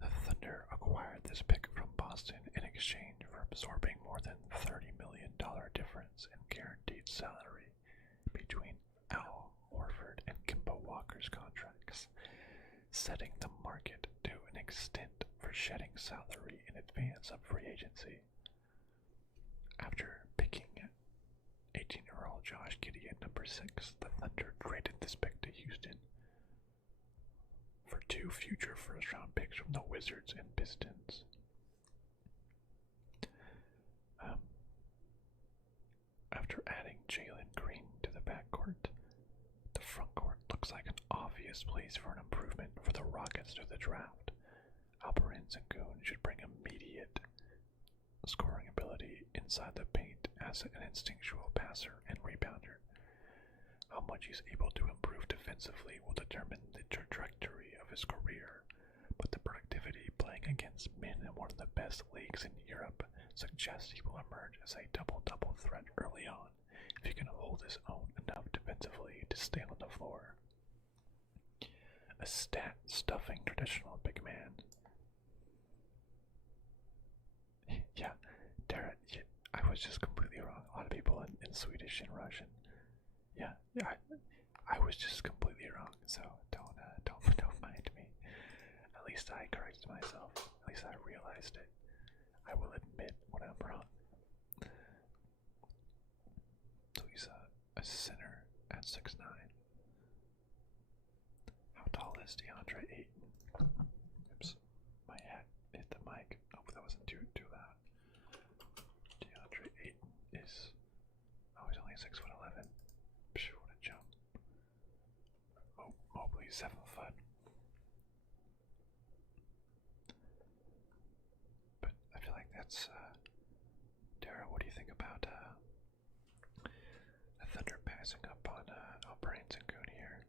the Thunder acquired this pick from Boston in exchange for absorbing more than $30 million difference in guaranteed salary between Al Horford and Kemba Walker's contracts, setting the market to an extent for shedding salary in advance of free agency. After picking 18-year-old Josh Giddey at number 6, the Thunder traded this pick to Houston for 2 future first-round picks from the Wizards and Pistons. After adding Jalen Green to the backcourt, the frontcourt looks like an obvious place for an improvement for the Rockets through the draft. Alperen Sengun should bring immediate scoring ability inside the paint as an instinctual passer and rebounder. How much he's able to improve defensively will determine the trajectory of his career, but the productivity playing against men in one of the best leagues in Europe suggests he will emerge as a double-double threat early on if he can hold his own enough defensively to stay on the floor. A stat-stuffing traditional big man. Yeah, Dara, I was just completely wrong. A lot of people in Swedish and Russian. Yeah, I was just completely wrong. So don't mind me. At least I corrected myself. At least I realized it. I will admit when I'm wrong. So he's a center at 6'9". How tall is DeAndre Ayton? Oops, my hat hit the mic. Hope that wasn't too loud. DeAndre Ayton is, he's only 6'11". Psh, what a jump. Mobley's 7 foot. But I feel like that's, Dara, what do you think about the Thunder passing up on Alperen Sengun here,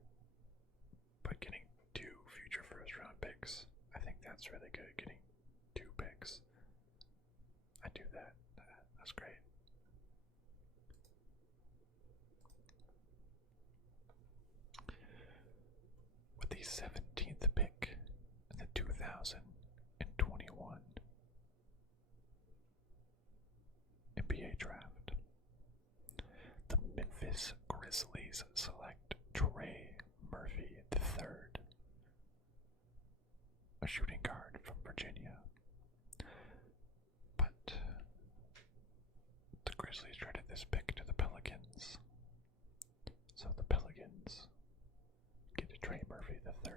but getting 2 future first-round picks? I think that's really good, getting 2 picks. I do that. That's great. With the 17th pick in the 2021 NBA draft, the Memphis Grizzlies select Trey Murphy III, a shooting guard from Virginia. But the Grizzlies traded this pick to the Pelicans. So the Pelicans get to Trey Murphy III.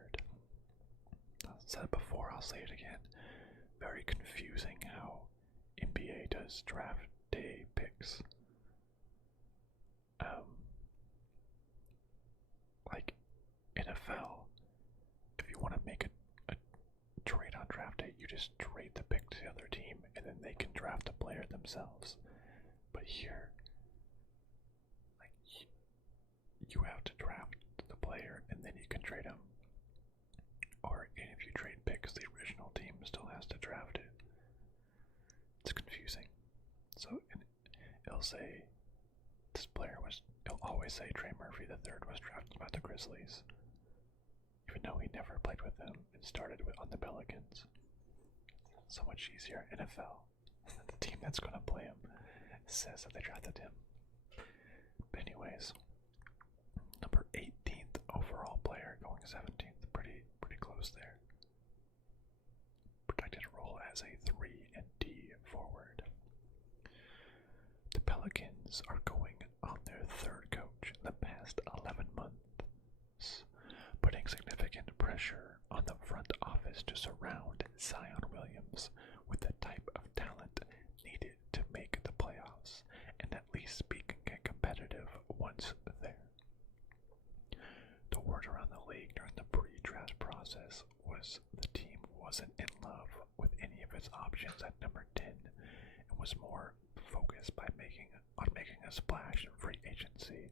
I've said it before, I'll say it again. Very confusing how NBA does draft day picks. Like NFL, if you want to make a trade on draft day, you just trade the pick to the other team and then they can draft the player themselves. But here, like, you have to draft the player and then you can trade him. Or if you trade picks, the original team still has to draft it. It's confusing. So it'll say this player it'll always say Trey Murphy III was drafted by the Grizzlies, even though he never played with them and started on the Pelicans. So much easier. NFL, the team that's going to play him says that they drafted him. But anyways, number 18th overall player going 17th, pretty close there. Protected role as a 3 and D forward. The Pelicans are going on their 3rd coach in the past 11 months, putting significant pressure on the front office to surround Zion Williams with the type of talent needed to make the playoffs and at least be competitive once there. The word around the league during the pre-draft process was the team wasn't in love with any of its options at number 10 and was more focused on making a splash in free agency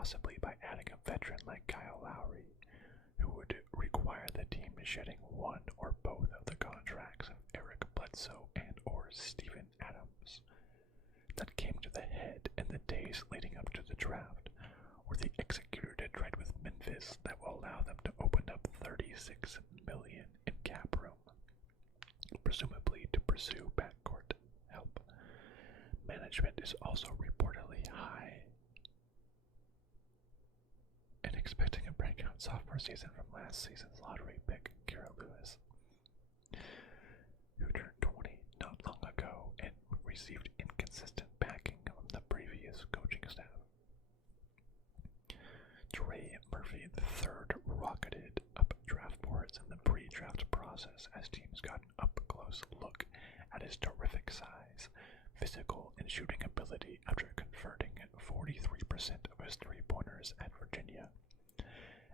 possibly by adding a veteran like Kyle Lowry, who would require the team shedding one or both of the contracts of Eric Bledsoe and or Steven Adams. That came to the head in the days leading up to the draft, where they executed a trade with Memphis that will allow them to open up $36 million in cap room, presumably to pursue backcourt help. Management is also reportedly high and expecting a breakout sophomore season from last season's lottery pick, Kira Lewis, who turned 20 not long ago and received inconsistent backing from the previous coaching staff. Trey Murphy III rocketed up draft boards in the pre-draft process as teams got an up-close look at his terrific size, physical, and shooting ability after converting 43% of his three-pointers at Virginia.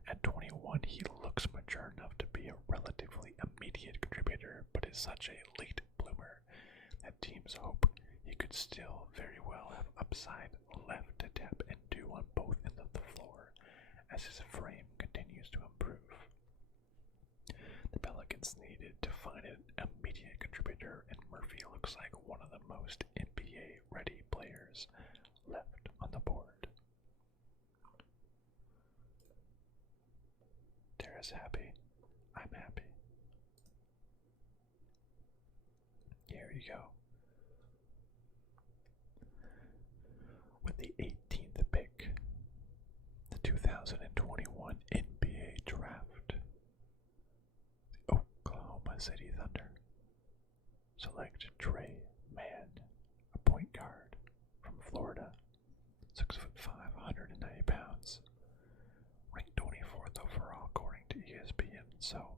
At 21, he looks mature enough to be a relatively immediate contributor, but is such a late bloomer that teams hope he could still very well have upside left to tap into on both ends of the floor as his frame continues to improve. The Pelicans needed to find an immediate contributor, and Murphy looks like one of the most NBA-ready players left on the board. Tara's happy. I'm happy. Here you go. With the 18th pick, the 2021 NBA Draft, the Oklahoma City Thunder select Trey Mann, a point guard from Florida, 6'5", 190 pounds, ranked 24th overall according to ESPN, so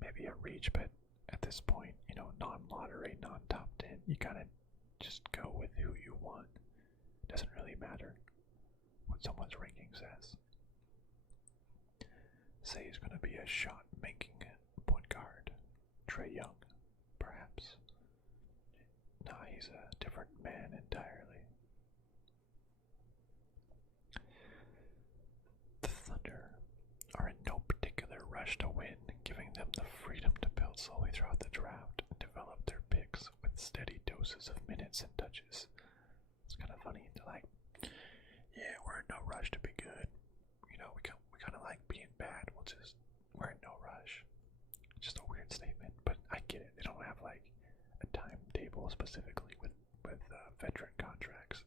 maybe a reach, but at this point, non-lottery, non-top 10, you kind of just go with who you want. Doesn't really matter what someone's ranking says. Say he's going to be a shot-making point guard. Trae Young, perhaps. Nah, he's a different man entirely. The Thunder are in no particular rush to win, giving them the freedom to build slowly throughout the draft and develop their picks with steady doses of minutes and touches. It's kind of funny to yeah, we're in no rush to be good. We kind of like being bad. We're in no rush. It's just a weird statement, but I get it. They don't have a timetable specifically with veteran contracts,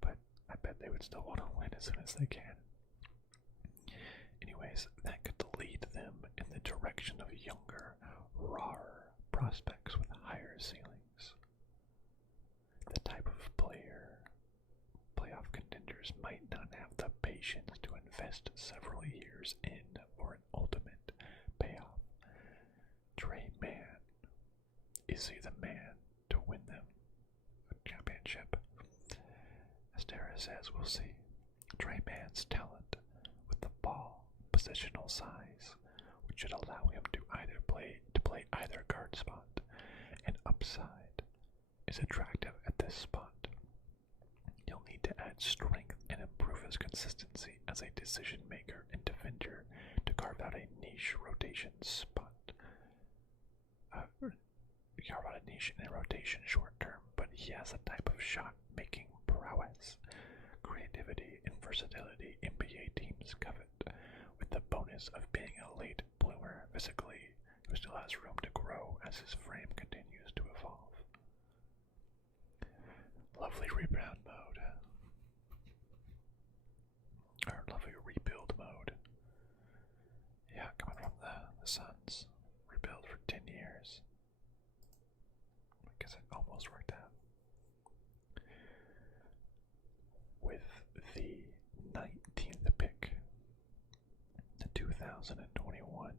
but I bet they would still want to win as soon as they can. Anyways, that could lead them in the direction of younger, rawer prospects with higher ceilings. The type of playoff contenders might not have the patience to invest several years in for an ultimate payoff. Trey Mann, is he the man to win them a championship? As Tara says, we'll see. Trey Mann's talent with the ball, positional size, which should allow him to play either guard spot, and upside is attractive at this spot. He'll need to add strength and improve his consistency as a decision maker and defender to carve out a niche rotation spot. Carve out a niche in a rotation short term, but he has a type of shot making prowess, creativity, and versatility NBA teams covet, with the bonus of being a late bloomer physically who still has room to grow as his frame continues to evolve. Lovely rebound mode. Or lovely rebuild mode. Yeah, coming from the Suns. Rebuild for 10 years. I guess it almost worked out. With the 19th pick, the 2021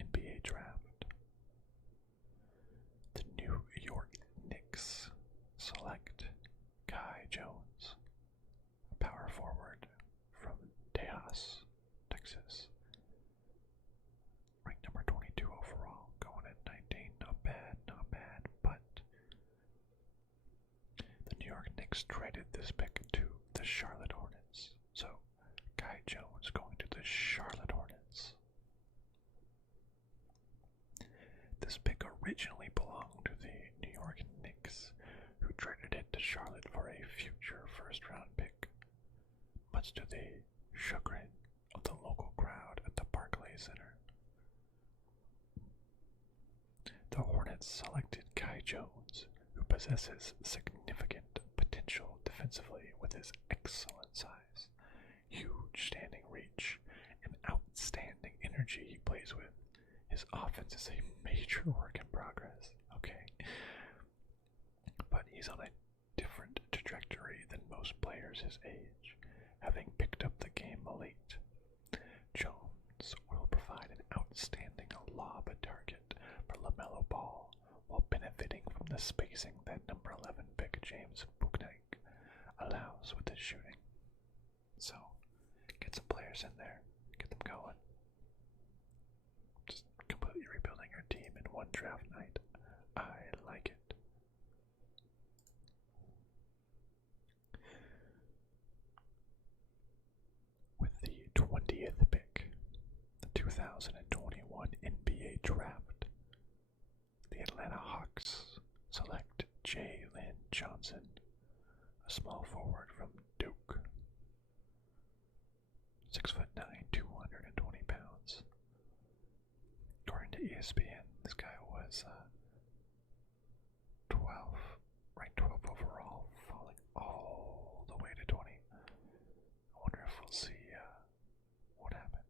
NBA Draft, the New York Knicks select Kai Jones, a power forward from Tejas, Texas, ranked number 22 overall, going at 19. Not bad, but the New York Knicks traded this pick to the Charlotte Hornets. So, Kai Jones going to the Charlotte Hornets. This pick originally belonged to the New York Knicks, who traded it to Charlotte for a future first-round pick, much to the chagrin of the local crowd at the Barclays Center. The Hornets selected Kai Jones, who possesses significant potential defensively with his excellent size, huge standing reach, and outstanding energy he plays with. His offense is a major work in progress, okay? But he's on a different trajectory than most players his age, having picked up the game late. Jones will provide an outstanding lob target for LaMelo Ball while benefiting from the spacing that number 11 pick James Bouknight allows with his shooting. So, get some players in there, get them going. Just completely rebuilding your team in one draft night. I like it. With the 20th pick, the 2021 NBA Draft, the Atlanta Hawks select Jalen Johnson, a small forward from Duke. 6'9", 220 pounds. According to ESPN, this guy was ranked 12 overall, falling all the way to 20. I wonder if we'll see what happened.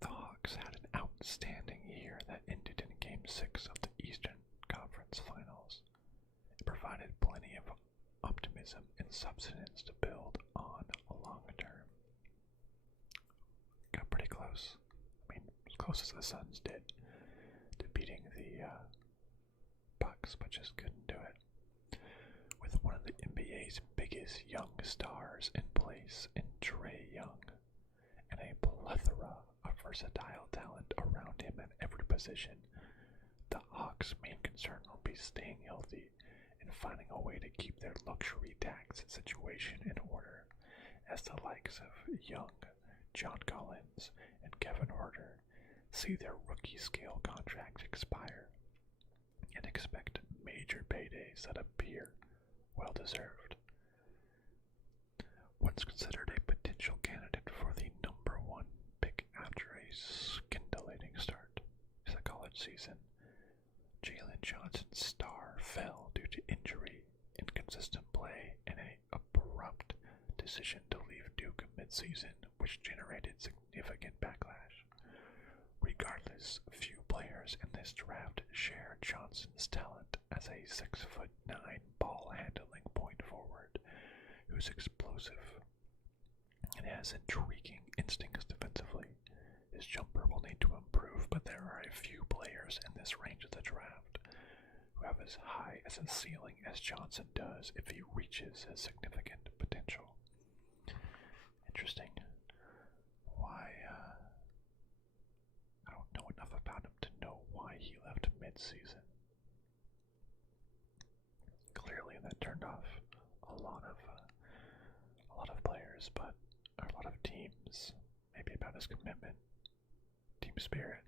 The Hawks had an outstanding year that ended in Game 6 of the Eastern Conference Finals. It provided plenty of optimism and substance to build on long term. Got pretty close. I mean, as close as the Suns did to beating the Bucks, but just couldn't do it. With one of the NBA's biggest young stars in place in Trae Young, and a plethora of versatile talent around him at every position, the Hawks' main concern will be staying healthy and finding a way to keep their luxury tax situation in order, as the likes of Young, John Collins, and Kevin Huerter see their rookie scale contracts expire and expect major paydays that appear well deserved. Once considered a potential candidate for the number 1 pick after a scintillating start to the college season, Jalen Johnson's star fell due to injury, inconsistent play, and an abrupt decision to leave Duke midseason, which generated significant backlash. Regardless, few players in this draft share Johnson's talent as a 6'9" ball-handling point forward who's explosive and has intriguing instincts defensively. His jumper will need to improve, but there are a few players in this range of the draft who have as high as a ceiling as Johnson does if he reaches his significant potential. Interesting. Why, I don't know enough about him to know why he left mid-season. Clearly that turned off a lot of players, but a lot of teams. Maybe about his commitment, team spirit,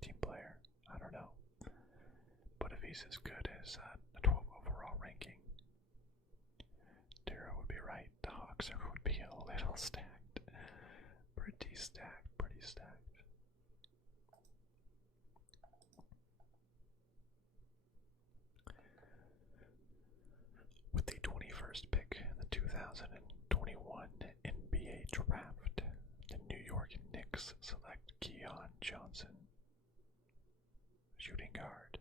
team player. I don't know. But if he's as good as a 12 overall ranking, Dara would be right. The Hawks would be a little stacked. Pretty stacked. With the 21st pick in the 2021 NBA Draft, the New York Knicks select Keon Johnson, shooting guard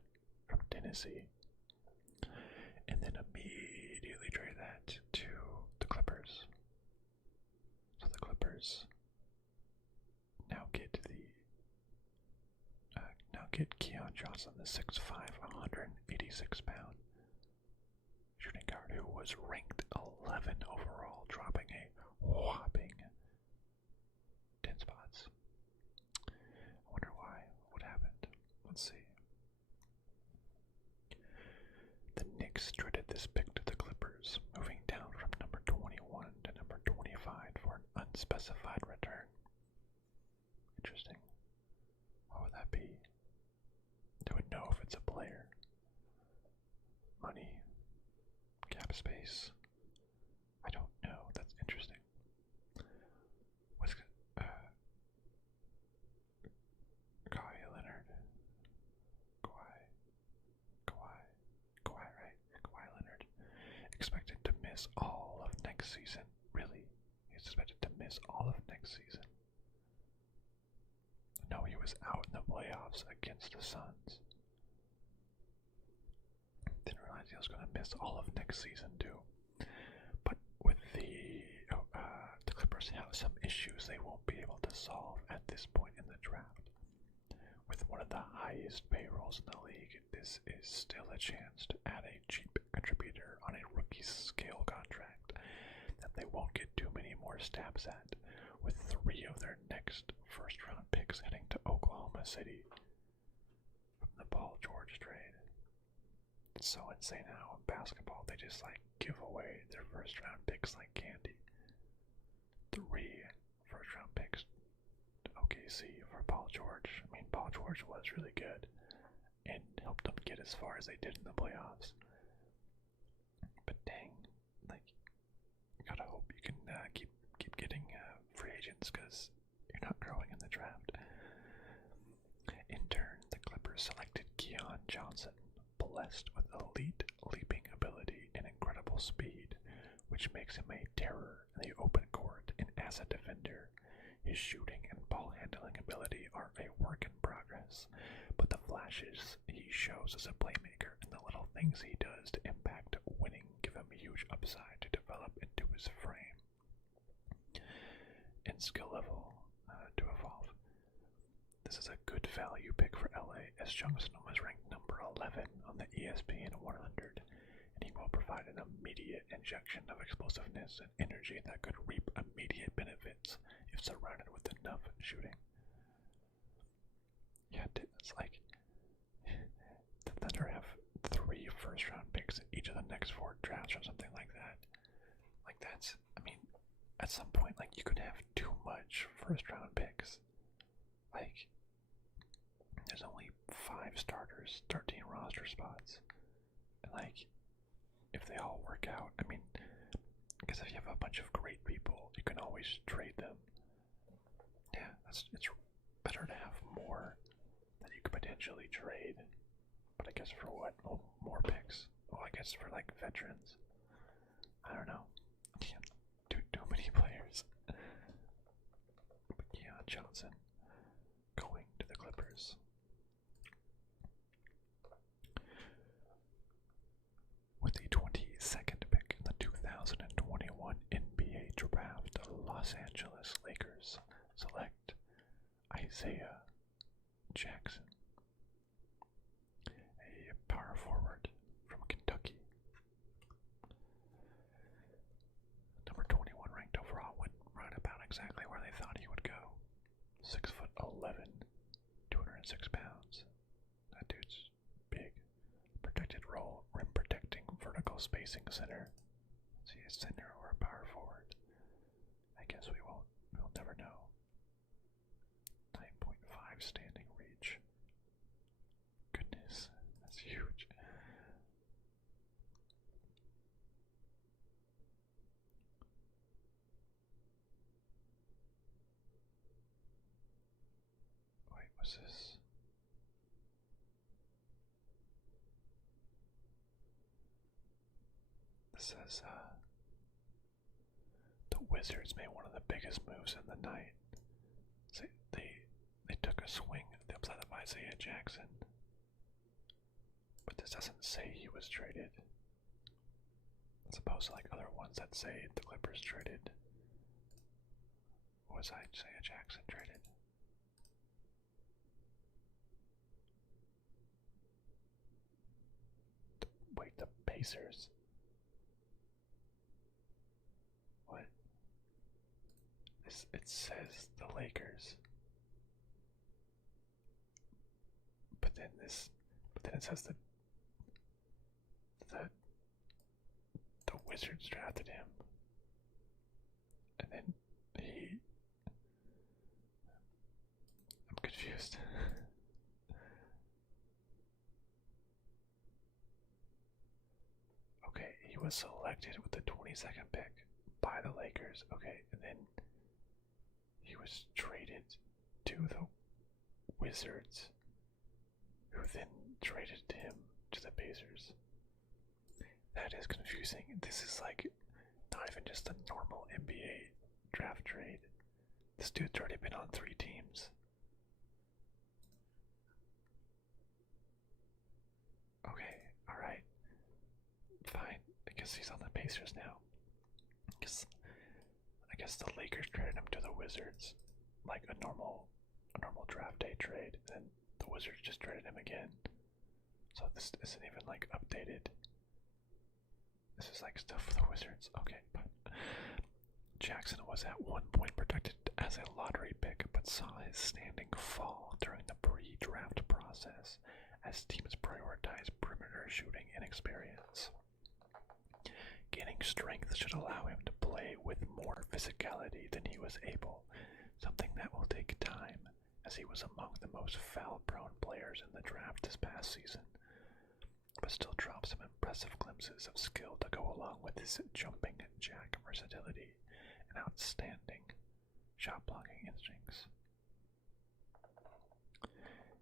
from Tennessee, and then immediately trade that to the Clippers. So the Clippers now get Keon Johnson, the 6'5", 186-pound shooting guard who was ranked 11 overall, dropping a whopping 10 spots. I wonder why. What happened? Let's see. The unspecified return. Interesting. What would that be? They would know if it's a player. Money. Cap space. I don't know. That's interesting. What's Kawhi Leonard? Kawhi, right? Kawhi Leonard. Expected to miss all of next season. Really? He's expected to miss all of next season. No, he was out in the playoffs against the Suns. Didn't realize he was going to miss all of next season too. But with the Clippers have some issues they won't be able to solve at this point in the draft. With one of the highest payrolls in the league, this is still a chance to add a cheap contributor on a rookie scale contract that they won't get too many more stabs at, with 3 of their next first-round picks heading to Oklahoma City from the Paul George trade. It's so insane how in basketball they just give away their first-round picks like candy. 3 first-round picks to OKC for Paul George. I mean, Paul George was really good and helped them get as far as they did in the playoffs. But dang, you gotta hope you can keep getting free agents because you're not growing in the draft. In turn, the Clippers selected Keon Johnson, blessed with elite leaping ability and incredible speed, which makes him a terror in the open court and as a defender. His shooting and ball handling ability are a work in progress, but the flashes he shows as a playmaker and the little things he does to impact winning give him a huge upside to develop into his frame and skill level to evolve. This is a good value pick for LA, as Johnson was ranked number 11 on the ESPN 100, and he will provide an immediate injection of explosiveness and energy that could reap immediate benefits if surrounded with enough shooting. Yeah, it's the Thunder have 3 first-round picks each of the next 4 drafts or something like that. That's, I mean, at some point, you could have too much first-round picks. There's only 5 starters, 13 roster spots. And, if they all work out, I mean, because if you have a bunch of great people, you can always trade them. Yeah, it's better to have more that you could potentially trade. But I guess for what? Oh, more picks. Well, I guess for, veterans. I don't know. Too many players. But yeah, Johnson going to the Clippers. With the 22nd pick in the 2021 NBA Draft, the Los Angeles Lakers select Isaiah Jackson, a power forward from Kentucky. Number 21 ranked overall, went right about exactly where they thought he would go. 6'11", 206 pounds. That dude's big. Protected role, rim protecting, vertical spacing center. Is he a center or a power forward? I guess we'll never know. 9.5 standing reach. Goodness, that's huge. Wait, what's this? This says, the Wizards made one of the biggest moves in the night. So they took a swing at the upside of Isaiah Jackson. But this doesn't say he was traded. As opposed to other ones that say the Clippers traded. Was Isaiah Jackson traded? Wait, the Pacers? What? It says the Lakers. But then it says that the Wizards drafted him. And then He. I'm confused. Okay, he was selected with the 22nd pick by the Lakers. Okay, and then he was traded to the Wizards, who then traded him to the Pacers. That is confusing. This is like not even just a normal NBA draft trade. This dude's already been on 3 teams. Okay, alright. Fine. I guess he's on the Pacers now. I guess the Lakers traded him to the Wizards. Like a normal draft day trade. And the Wizards just traded him again. So this isn't even like updated. This is like stuff for the Wizards. Okay, but Jackson was at one point protected as a lottery pick, but saw his standing fall during the pre-draft process as teams prioritized perimeter shooting and experience. Gaining strength should allow him to play with more physicality than he was able, something that will take time, as he was among the most foul-prone players in the draft this past season, but still dropped some impressive glimpses of skill to go along with his jumping jack versatility and outstanding shot blocking instincts.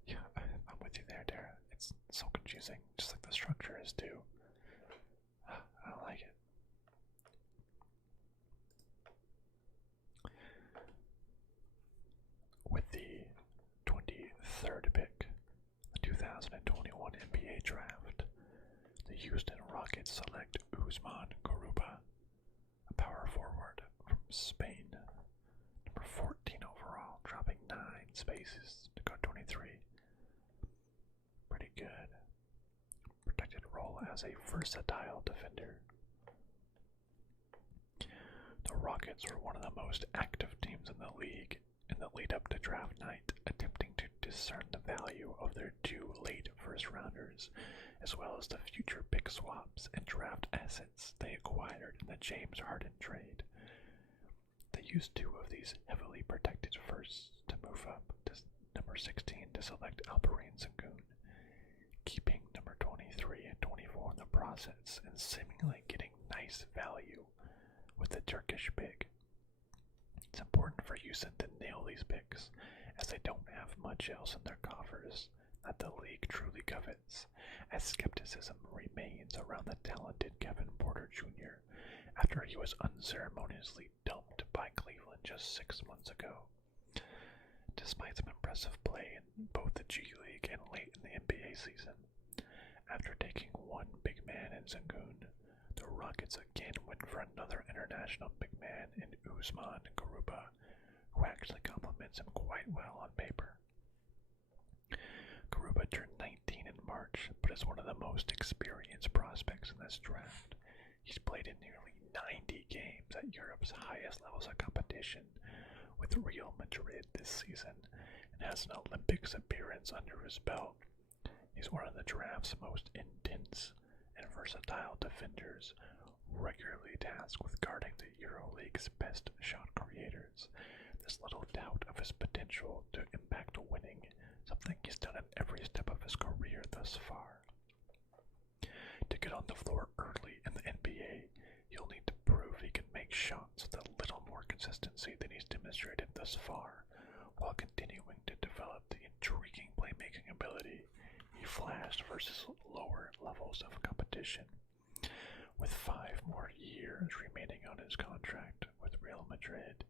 Yeah, I'm with you there, Dara. It's so confusing, just like the structure is too. I don't like it. With the 23rd pick, the 2021 NBA Draft, the Houston Rockets select Usman Garuba, a power forward from Spain, number 14 overall, dropping 9 spaces to go 23. Pretty good. Protected role as a versatile defender. The Rockets were one of the most active teams in the league in the lead up to draft night, attempting to discern the value of their 2 late first rounders, as well as the future pick swaps and draft assets they acquired in the James Harden trade. They used 2 of these heavily protected firsts to move up to number 16 to select Alperen Sengun, keeping number 23 and 24 in the process and seemingly getting nice value with the Turkish pick. It's important for Houston to nail these picks, as they don't have much else in their coffers that the league truly covets, as skepticism remains around the talented Kevin Porter Jr. after he was unceremoniously dumped by Cleveland just 6 months ago. Despite some impressive play in both the G League and late in the NBA season, after taking one big man in Sengun, the Rockets again went for another international big man in Usman Garuba, who actually complements him quite well on paper. Garuba turned 19 in March, but is one of the most experienced prospects in this draft. He's played in nearly 90 games at Europe's highest levels of competition with Real Madrid this season, and has an Olympics appearance under his belt. He's one of the draft's most intense and versatile defenders, regularly tasked with guarding the EuroLeague's best shot creators. There's little doubt of his potential to impact winning, something he's done at every step of his career thus far. To get on the floor early in the NBA, he'll need to prove he can make shots with a little more consistency than he's demonstrated thus far, while continuing to develop the intriguing playmaking ability he flashed versus lower levels of competition. With 5 more years remaining on his contract with Real Madrid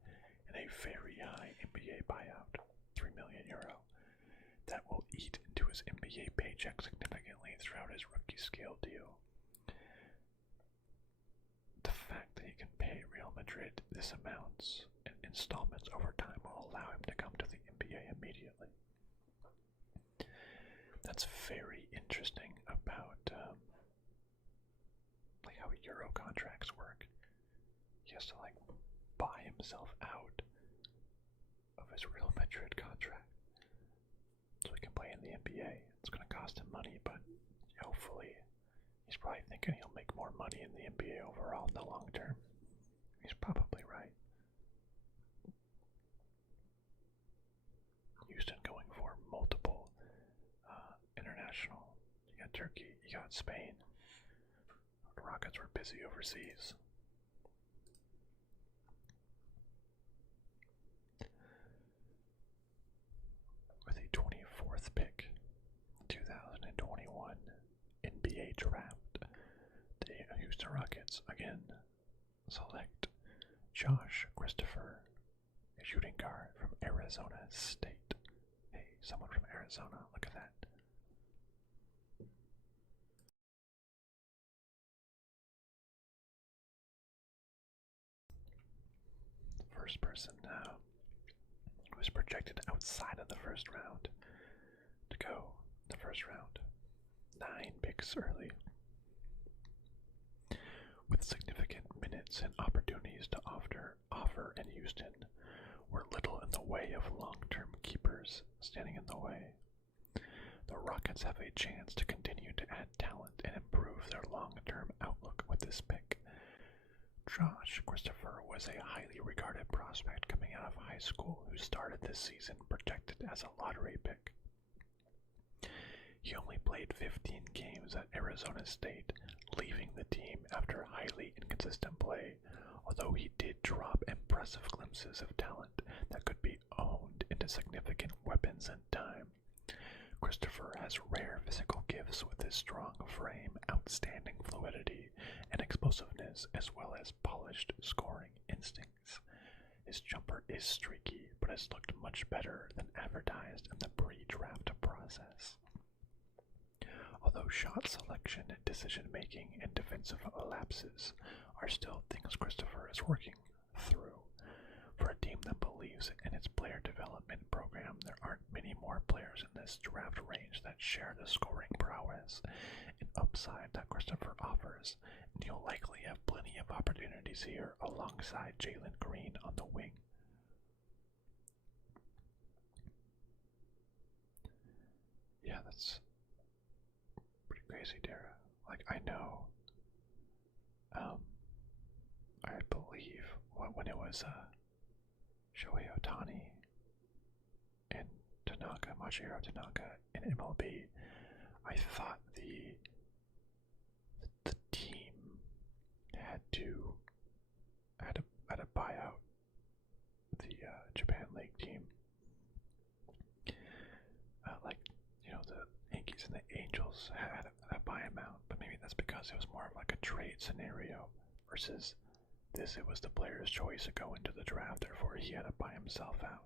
and a very high NBA buyout, €3 million, that will eat into his NBA paycheck significantly throughout his rookie scale deal. The fact that he can pay Real Madrid this amount in installments over time will allow him to come to the NBA immediately. That's very interesting about like how Euro contracts work. He has to like buy himself out of his Real Madrid contract so he can play in the NBA. It's going to cost him money, but hopefully he's probably thinking he'll make more money in the NBA overall in the long term. He's probably right. international. You got Turkey, you got Spain. The Rockets were busy overseas. With the 24th pick, 2021 NBA Draft, the Houston Rockets again select Josh Christopher, a shooting guard from Arizona State. Hey, someone from Arizona, look at that. The first person who was projected outside of the first round to go in the first round. 9 picks early. With significant minutes and opportunities to offer in Houston, were little in the way of long-term keepers standing in the way. The Rockets have a chance to continue to add talent and improve their long-term outlook with this pick. Josh Christopher was a highly regarded prospect coming out of high school who started this season projected as a lottery pick. He only played 15 games at Arizona State, leaving the team after highly inconsistent play, although he did drop impressive glimpses of talent that could be honed into significant weapons in time. Christopher has rare physical gifts with his strong frame, outstanding fluidity, and explosiveness, as well as polished scoring instincts. His jumper is streaky, but has looked much better than advertised in the pre-draft process. Although shot selection, decision-making, and defensive lapses are still things Christopher is working through. For a team that believes in its player development program, there aren't many more players in this draft range that share the scoring prowess and upside that Christopher offers, and you'll likely have plenty of opportunities here alongside Jalen Green on the wing. Yeah, that's pretty crazy, Dara. Like, I know, I believe when it was, Shohei Ohtani and Masahiro Tanaka in MLB, I thought the team had to buy out the Japan League team. The Yankees and the Angels had a buy him out, but maybe that's because it was more of like a trade scenario versus this. It was the player's choice to go into the draft, therefore he had to buy himself out.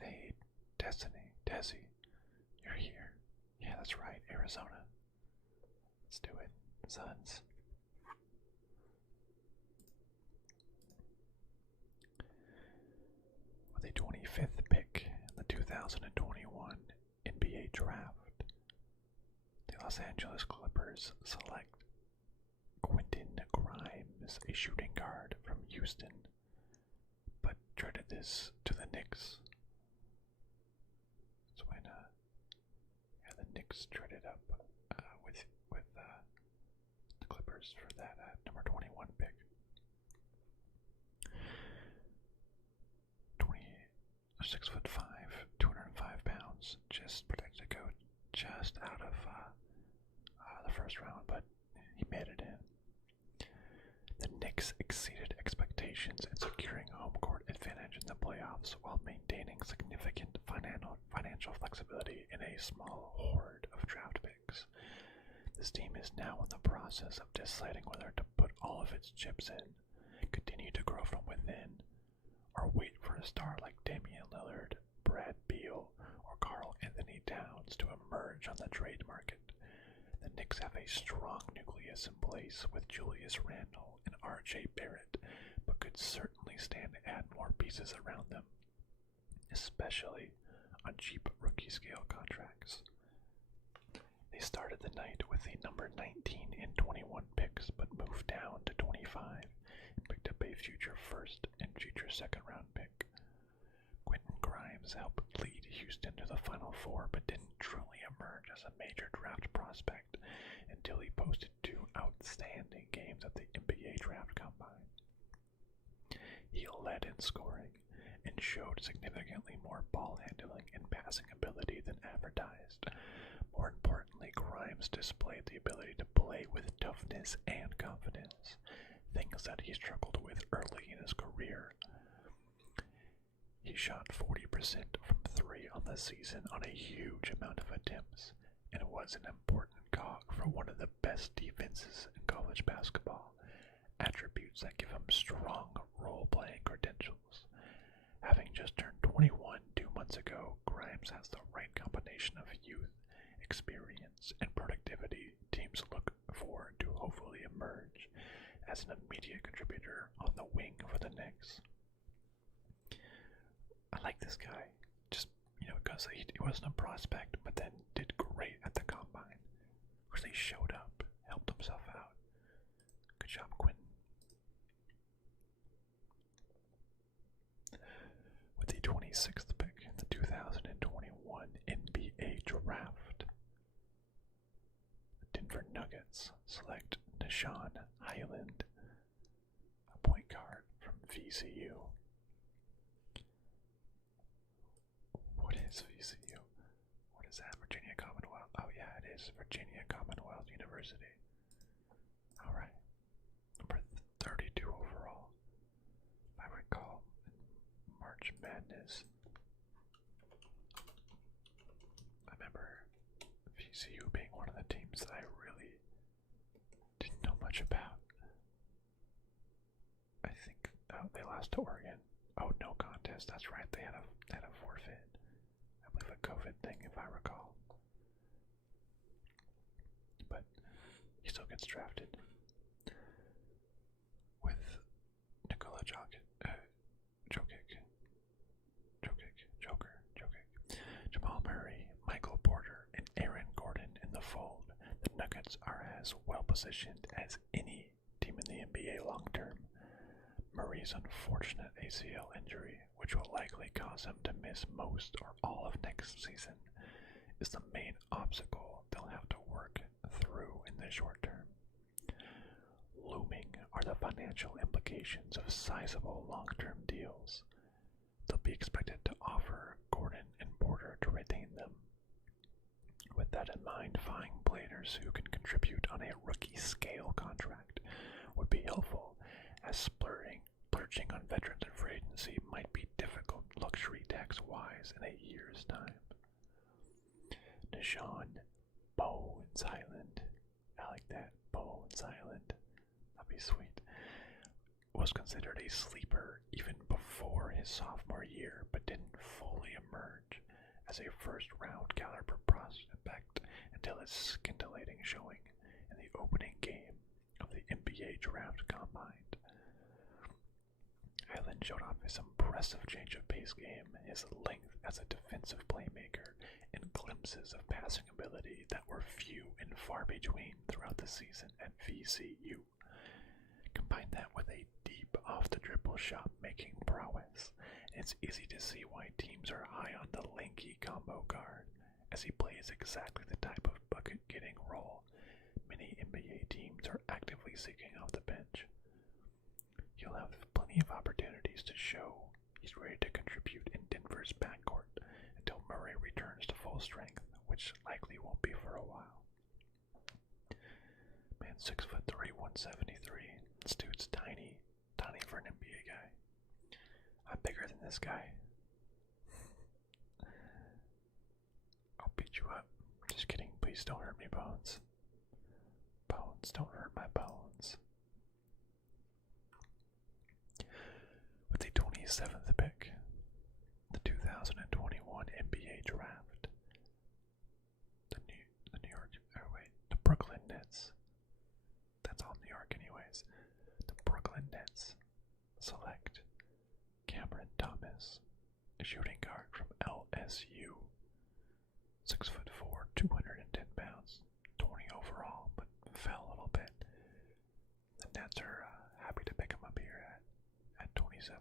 Hey, Desi, you're here. Yeah, that's right, Arizona. Let's do it, Suns. With the 25th pick in the 2021 NBA Draft, the Los Angeles Clippers select Quentin Grimes, a shooting guard from Houston, but traded this to the Knicks. So when the Knicks traded up with the Clippers for that number 21 pick. 6'5", 205 pounds, just predicted to go just out of the first round, but he made it in. The Knicks exceeded expectations in securing home court advantage in the playoffs while maintaining significant financial flexibility in a small horde of draft picks. This team is now in the process of deciding whether to put all of its chips in, continue to grow from within, or wait for a star like Damian Lillard, Brad Beal, or Karl Anthony Towns to emerge on the trade market. The Knicks have a strong nucleus in place with Julius Randle and RJ Barrett, but could certainly stand to add more pieces around them, especially on cheap rookie scale contracts. They started the night with the number 19 and 21 picks, but moved down to 25 and picked up a future first and future second round pick. Quentin Grimes helped lead Houston to the Final Four, but didn't truly emerge as a major draft prospect until he posted 2 outstanding games at the NBA Draft Combine. He led in scoring and showed significantly more ball handling and passing ability than advertised. More importantly, Grimes displayed the ability to play with toughness and confidence, things that he struggled with early in his career. He shot 40% from 3 on the season on a huge amount of attempts, and was an important cog for one of the best defenses in college basketball, attributes that give him strong role-playing credentials. Having just turned 21 2 months ago, Grimes has the right combination of youth, experience, and productivity teams look for to hopefully emerge as an immediate contributor on the wing for the Knicks. I like this guy, just, because he wasn't a prospect, but then did great at the combine. Really showed up, helped himself out. Good job, Quentin. With the 26th pick in the 2021 NBA Draft, the Denver Nuggets select Nah'Shon Hyland, a point guard from VCU. What is VCU? What is that? Virginia Commonwealth? Oh yeah, it is Virginia Commonwealth University. Alright. Number 32 overall. If I recall, March Madness, I remember VCU being one of the teams that I really didn't know much about. I think they lost to Oregon. Oh, no contest. That's right. They had a forfeit. I believe a COVID thing, if I recall. But he still gets drafted with Nikola Jokic, Jamal Murray, Michael Porter, and Aaron Gordon in the fold. The Nuggets are as well positioned as any team in the NBA long term. Murray's unfortunate ACL injury, which will likely cause him to miss most or all of next season, is the main obstacle they'll have to work through in the short term. Looming are the financial implications of sizable long-term deals. They'll be expected to offer Gordon and Porter to retain them. With that in mind, finding players who can contribute on a rookie scale contract would be helpful, as splurging on veterans in free agency might be difficult luxury tax-wise in a year's time. Nah'Shon Bones Hyland, I like that, Bones Hyland, that'd be sweet, was considered a sleeper even before his sophomore year, but didn't fully emerge as a first-round caliber prospect until his scintillating showing in the opening game of the NBA Draft Combine. Hyland showed off his impressive change of pace game, his length as a defensive playmaker, and glimpses of passing ability that were few and far between throughout the season at VCU. Combine that with a deep off-the-dribble shot-making prowess, and it's easy to see why teams are high on the lanky combo guard, as he plays exactly the type of bucket-getting role many NBA teams are actively seeking off the bench. He'll have plenty of opportunities to show he's ready to contribute in Denver's backcourt until Murray returns to full strength, which likely won't be for a while. Man, 6'3", 173. This dude's tiny for an NBA guy. I'm bigger than this guy. I'll beat you up. Just kidding. Please don't hurt me, Bones. Bones, don't hurt my bones. With the 27th pick, the 2021 NBA Draft, the Brooklyn Nets. That's all New York, anyways. The Brooklyn Nets select Cameron Thomas, a shooting guard from LSU. 6'4", 210 pounds, 20 overall, but fell a little bit. The Nets are happy to pick him up here at 27.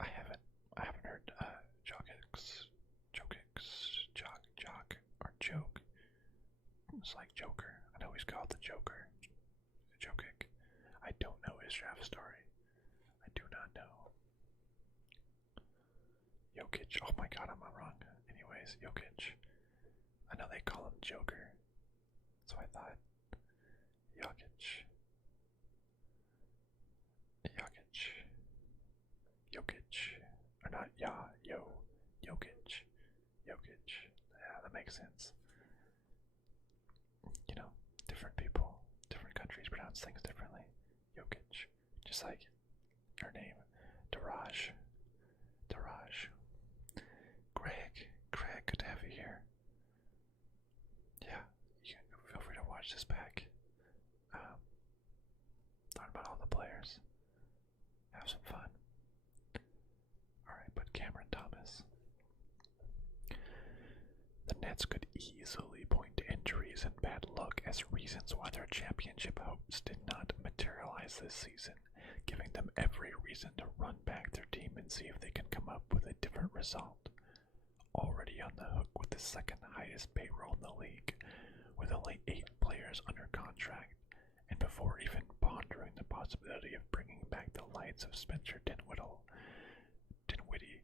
I haven't heard Joke. It's like Joker. I know he's called the Joker. Jokic. I don't his draft story. I do not know. Jokic. Oh my god, I'm wrong. Anyways, Jokic. I know they call him Joker. So I thought. Jokic. Jokic. Or not Jokic. Yeah, that makes sense. You know, different people, different countries pronounce things differently. Jokic. Just like your name. Daraj. Greg, good to have you here. Yeah, you feel free to watch this back. Learn about all the players. Have some fun. Alright, but Cameron Thomas. The Nets could easily point to injuries and bad luck as reasons why their championship hopes did not materialize this season, giving them every reason to run back their team and see if they can come up with a different result. Already on the hook with the second highest payroll in the league, with only 8 players under contract, and before even pondering the possibility of bringing back the lights of Spencer Dinwiddie,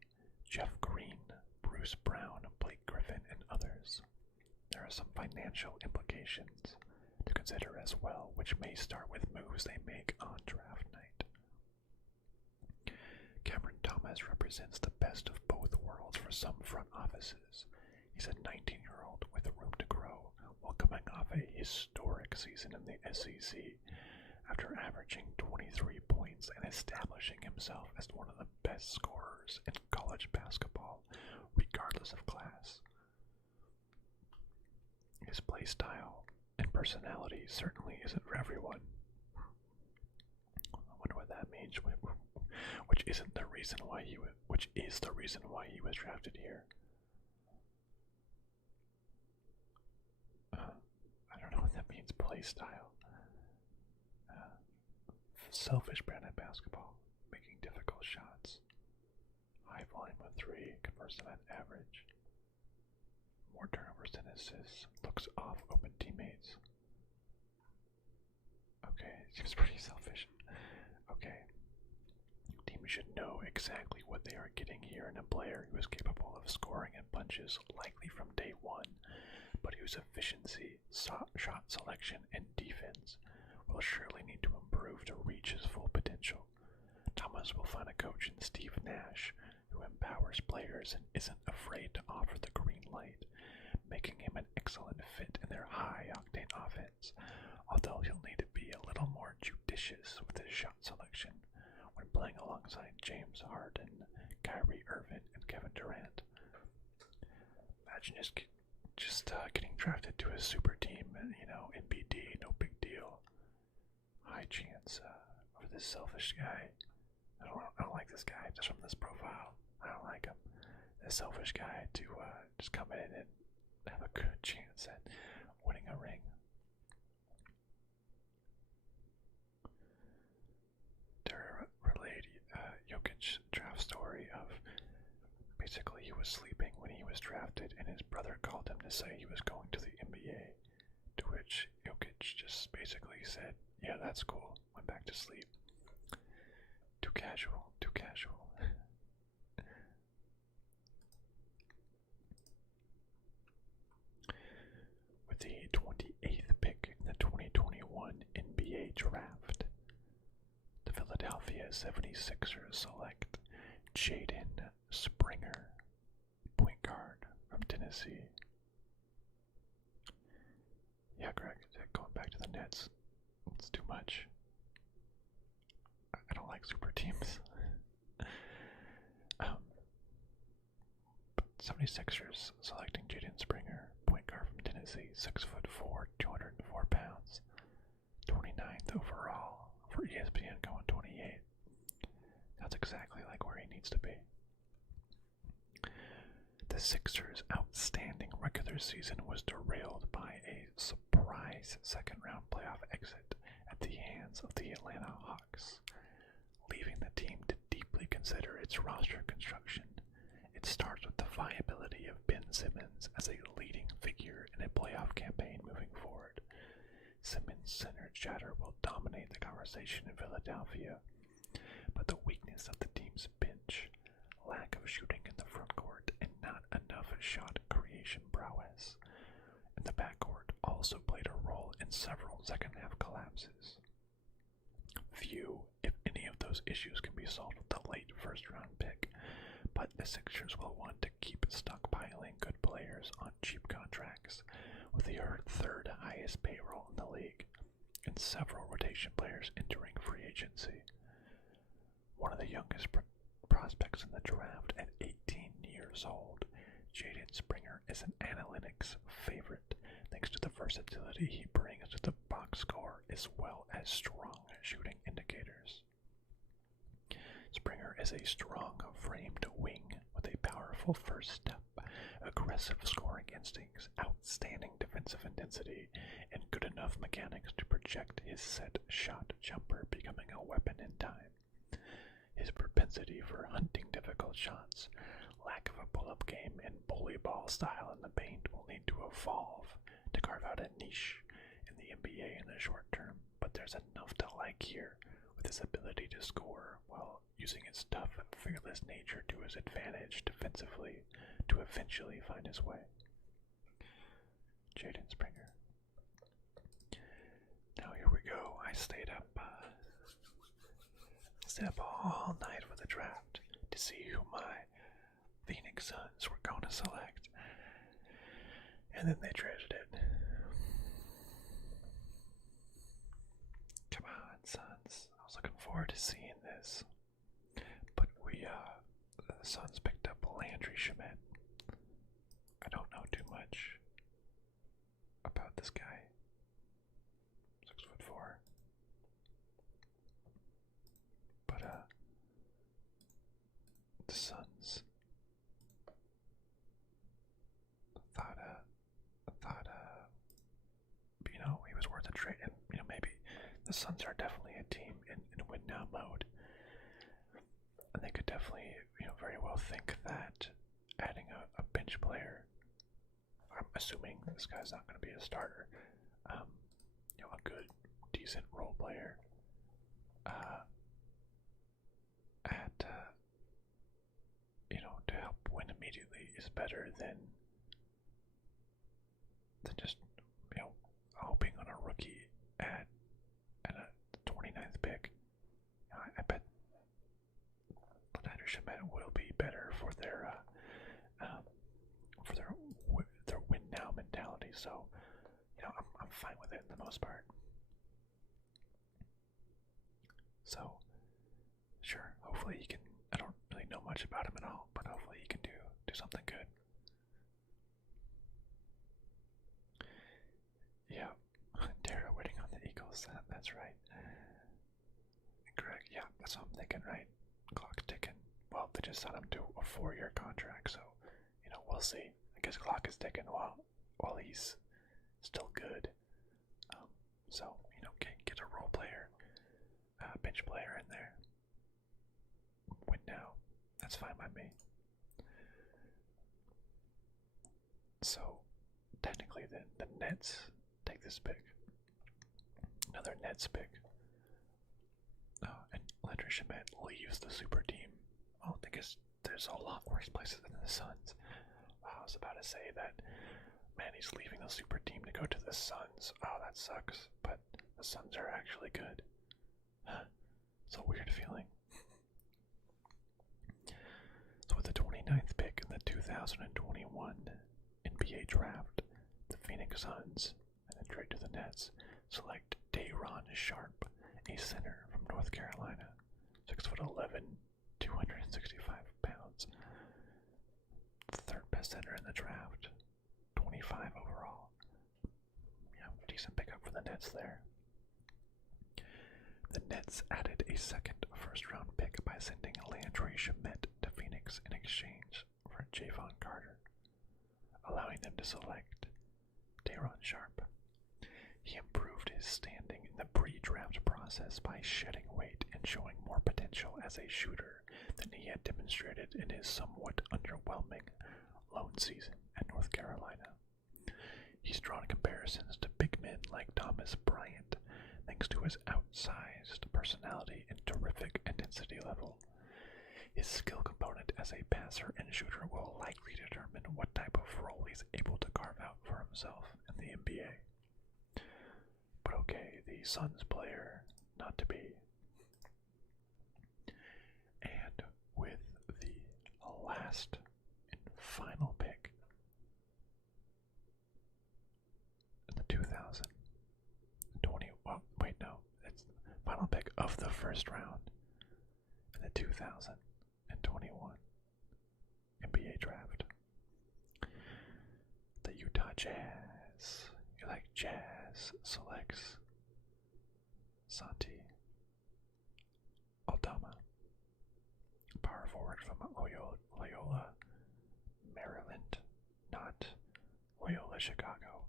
Jeff Green, Bruce Brown, Blake Griffin, and others. There are some financial implications to consider as well, which may start with moves they make on draft night. Cameron Thomas represents the best of both worlds for some front offices. He's a 19-year-old with room to grow, while coming off a historic season in the SEC after averaging 23 points and establishing himself as one of the best scorers in college basketball, regardless of class. His play style and personality certainly isn't for everyone. I wonder what that means, which is the reason why he was drafted here. I don't know what that means. Play style. Selfish brand of basketball, making difficult shots. High volume of 3, converts them at average. More turnovers than assists. Looks off open teammates. Okay, seems pretty selfish. Okay. Teams should know exactly what they are getting here in a player who is capable of scoring in bunches likely from day one, but whose efficiency, shot selection, and defense will surely need to improve to reach his full potential. Thomas will find a coach in Steve Nash who empowers players and isn't afraid to offer the green light, making him an excellent fit in their high-octane offense, although he'll need to be a little more judicious with his shot selection when playing alongside James Harden, Kyrie Irving, and Kevin Durant. Imagine just getting drafted to a super team, NBD, no big deal. High chance for this selfish guy. I don't like this guy just from this profile. I don't like him. This selfish guy to just come in and have a good chance at winning a ring. To relate Jokic's draft story of basically he was sleeping when he was drafted and his brother called him to say he was going to the NBA, to which Jokic just basically said, yeah, that's cool, went back to sleep. Too casual. With the 28th pick in the 2021 NBA Draft, the Philadelphia 76ers select Jaden Springer, point guard from Tennessee. Yeah, Greg, going back to the Nets, it's too much. I don't like super teams. 76ers selecting Jaden Springer, point guard from Tennessee, 6'4", 204 pounds, 29th overall for ESPN, going 28. That's exactly like where he needs to be. The Sixers' outstanding regular season was derailed by a surprise second-round playoff exit at the hands of the Atlanta Hawks, leaving the team to deeply consider its roster construction. It starts with the viability of Ben Simmons as a leading figure in a playoff campaign moving forward. Simmons' center chatter will dominate the conversation conversation in Philadelphia, but the weakness of the team's bench, lack of shooting in the front court, and not enough shot creation prowess in the backcourt also played a role in several second-half collapses. Few, if any of those issues can be solved with the late first-round pick, but the Sixers will want to keep stockpiling good players on cheap contracts, with the third highest payroll in the league, and several rotation players entering free agency. One of the youngest prospects in the draft at 18 years old, Jaden Springer is an analytics favorite thanks to the versatility he brings to the box score as well as strong shooting indicators. Springer is a strong framed wing with a powerful first step, aggressive scoring instincts, outstanding defensive intensity, and good enough mechanics to project his set shot jumper, becoming a weapon in time. His propensity for hunting difficult shots, lack of a pull-up game, and bully ball style in the paint will need to evolve to carve out a niche in the NBA in the short term, but there's enough to like here with his ability to score while using his tough, fearless nature to his advantage defensively to eventually find his way. Jaden Springer. Now here we go. I stayed up all night for the draft to see who my Phoenix Suns were going to select, and then they traded it. Come on, Suns. I was looking forward to seeing this, but the Suns picked up Landry Shamet. I don't know too much about this guy. 6'4". But the Suns thought he was worth a trade, and maybe the Suns are definitely a team in win now mode, and they could definitely very well think that adding a bench player, I'm assuming this guy's not going to be a starter, a good decent role player to help win immediately is better than just hoping on a rookie at a 29th pick. I bet Landry Shamet will be better for their win now mentality. So I'm fine with it in the most part. So sure, hopefully he can. I don't really know much about him at all, but hopefully he can do something good. Yeah, Dara waiting on the Eagles. That's right. Correct. Yeah, that's what I'm thinking. Right, clock's ticking. Well, they just signed him to a 4-year contract, so we'll see. I guess clock is ticking while he's still good. So get a role player, bench player in there. Win now. That's fine by me. So technically, the Nets take this pick. Another Nets pick. And Landry Shamet leaves the super team. Well, I guess there's a lot worse places than the Suns. I was about to say that, man, he's leaving the super team to go to the Suns. Oh, that sucks. But the Suns are actually good. It's a weird feeling. So with the 29th pick in the 2021 NBA draft, the Phoenix Suns, and then trade to the Nets, select Day'Ron Sharpe, a center from North Carolina, 6'11", 265 pounds. Third best center in the draft, 25 overall. Decent pickup for the Nets there. The Nets added a second first-round pick by sending Landry Shamet to Phoenix in exchange for Javon Carter, allowing them to select Day'Ron Sharpe. He improved his standing in the pre-draft process by shedding weight and showing more potential as a shooter than he had demonstrated in his somewhat underwhelming lone season at North Carolina. He's drawn comparisons to big men like Thomas Bryant, thanks to his outsized personality and terrific intensity level. His skill component as a passer and shooter will likely determine what type of role he's able to carve out for himself in the NBA. But okay, the Suns player, not to be. And with the last and final pick in the 2020, well, wait, no, it's the final pick of the first round in the 2021 NBA draft. The Utah Jazz, you like jazz, selects Santi Aldama, power forward from Loyola, Maryland, not Loyola Chicago,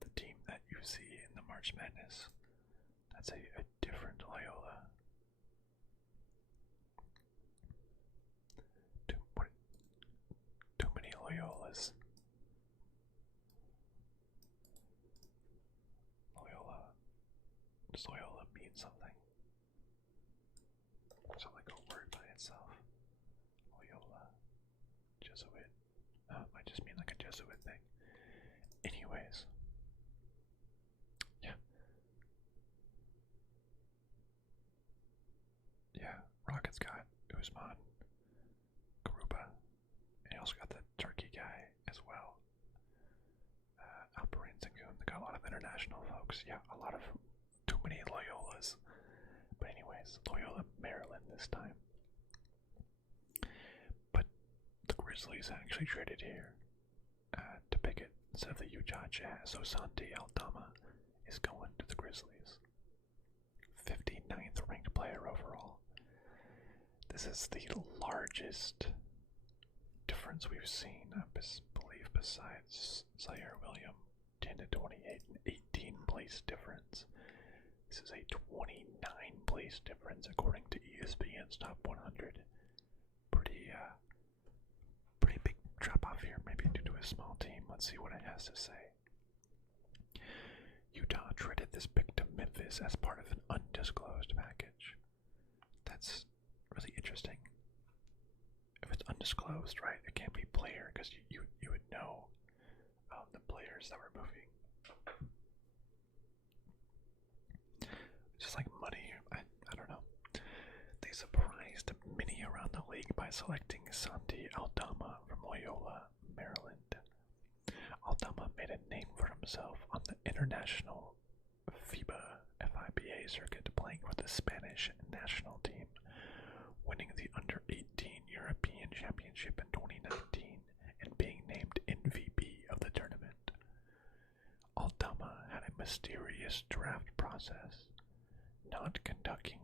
the team that you see in the March Madness. That's a different Loyola. Too many Loyolas. Does Loyola mean something? Sound like a word by itself. Loyola. Jesuit. It might just mean like a Jesuit thing. Anyways. Yeah. Yeah. Rockets got Usman, Garuba, and he also got the Turkey guy as well. Alperen Sengun. They got a lot of international folks. Yeah, a lot of too many Loyolas. But anyways, Loyola, Maryland this time. But the Grizzlies actually traded here to pick it instead of the Utah Jazz. So Santi Aldama is going to the Grizzlies. 59th ranked player overall. This is the largest difference we've seen, I believe, besides Zaire William. 10 to 28 and 18 place difference. This is a 29 place difference according to ESPN's Top 100. Pretty big drop off here, maybe due to a small team. Let's see what it has to say. Utah traded this pick to Memphis as part of an undisclosed package. That's really interesting. If it's undisclosed, right, it can't be player because you would know the players that were moving. Just like money, I don't know. They surprised many around the league by selecting Santi Aldama from Loyola, Maryland. Aldama made a name for himself on the international FIBA circuit, playing for the Spanish national team, winning the Under-18 European Championship in 2019 and being named MVP of the tournament. Aldama had a mysterious draft process, not conducting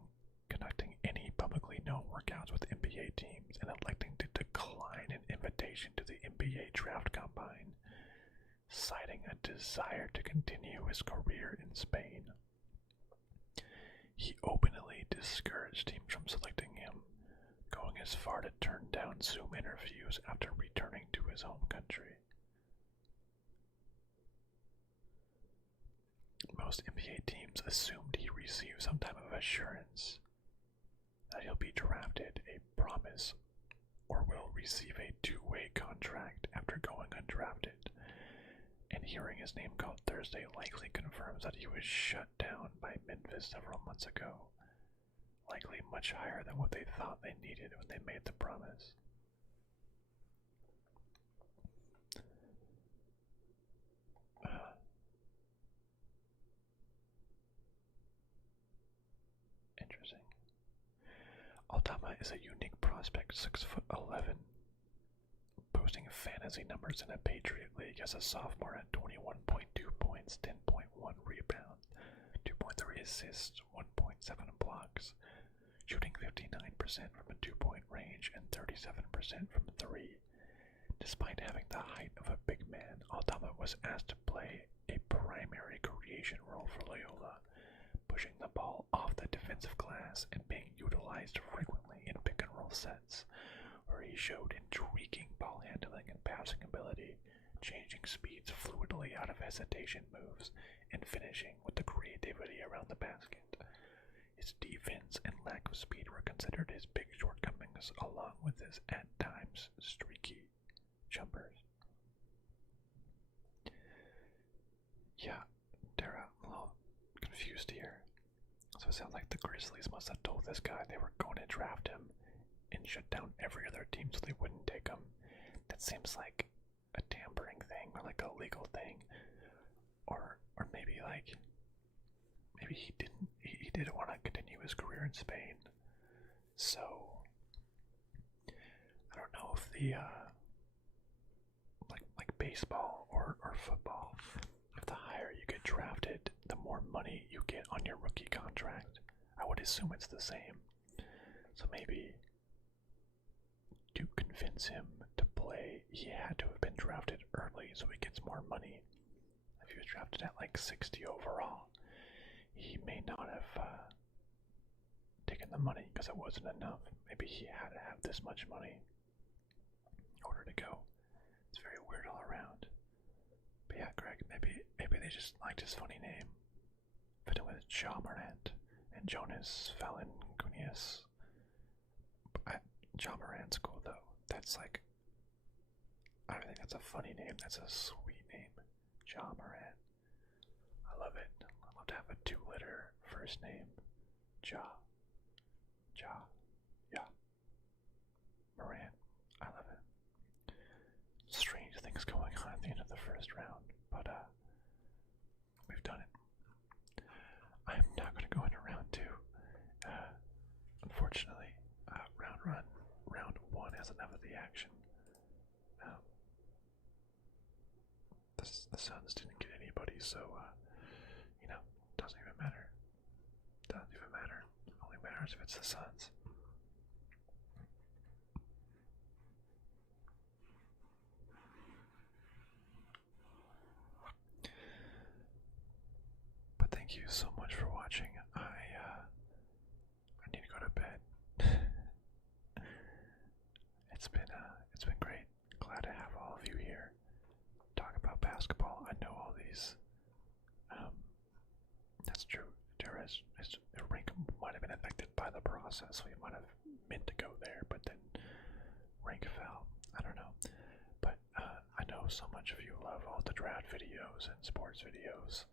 any publicly known workouts with NBA teams and electing to decline an invitation to the NBA draft combine, citing a desire to continue his career in Spain. He openly discouraged teams from selecting him, going as far to turn down Zoom interviews after returning to his home country. Most NBA teams assumed he received some type of assurance that he'll be drafted, a promise, or will receive a two-way contract after going undrafted. And hearing his name called Thursday likely confirms that he was shut down by Memphis several months ago, likely much higher than what they thought they needed when they made the promise. Interesting. Aldama is a unique prospect, 6'11", posting fantasy numbers in a Patriot League as a sophomore at 21.2 points, 10.1 rebounds, 2.3 assists, 1.7 blocks, shooting 59% from a two-point range and 37% from three. Despite having the height of a big man, Aldama was asked to play a primary creation role for Loyola, pushing the ball off the defensive glass and being utilized frequently in pick-and-roll sets, where he showed intriguing ball handling and passing ability, changing speeds fluidly out of hesitation moves, and finishing with the creativity around the basket. His defense and lack of speed were considered his big shortcomings, along with his at times streaky jumpers. Yeah, they're a little confused here. So it sounds like the Grizzlies must have told this guy they were going to draft him and shut down every other team so they wouldn't take him. That seems like a tampering thing or like a legal thing. Or maybe like maybe he didn't want to continue his career in Spain. So I don't know if the like baseball or football, if the higher you get drafted, the more money you get on your rookie contract. I would assume it's the same. So maybe to convince him to play, he had to have been drafted early so he gets more money. If he was drafted at like 60 overall, he may not have taken the money because it wasn't enough. Maybe he had to have this much money in order to go. It's very weird all around. But yeah, Greg, maybe they just liked his funny name. Fit it with Ja Morant and Jonas Valanciunas. Ja Morant's cool though. That's like, I don't think that's a funny name. That's a sweet name, Ja Morant. I love it. I love to have a two-letter first name. Ja. Yeah. Morant. I love it. Strange things going on at the end of the first round, but we've done it. I'm not going to go into round two. Unfortunately, round one has enough of the action. The Suns didn't get anybody, so doesn't even matter. Doesn't even matter. It only matters if it's the Suns. But thank you so much for watching. I need to go to bed. It's been great. Glad to have all of you here. Talk about basketball. I know all these. That's true. His rank might have been affected by the process, so he might have meant to go there, but then rank fell. I don't know. But I know so much of you love all the draft videos and sports videos.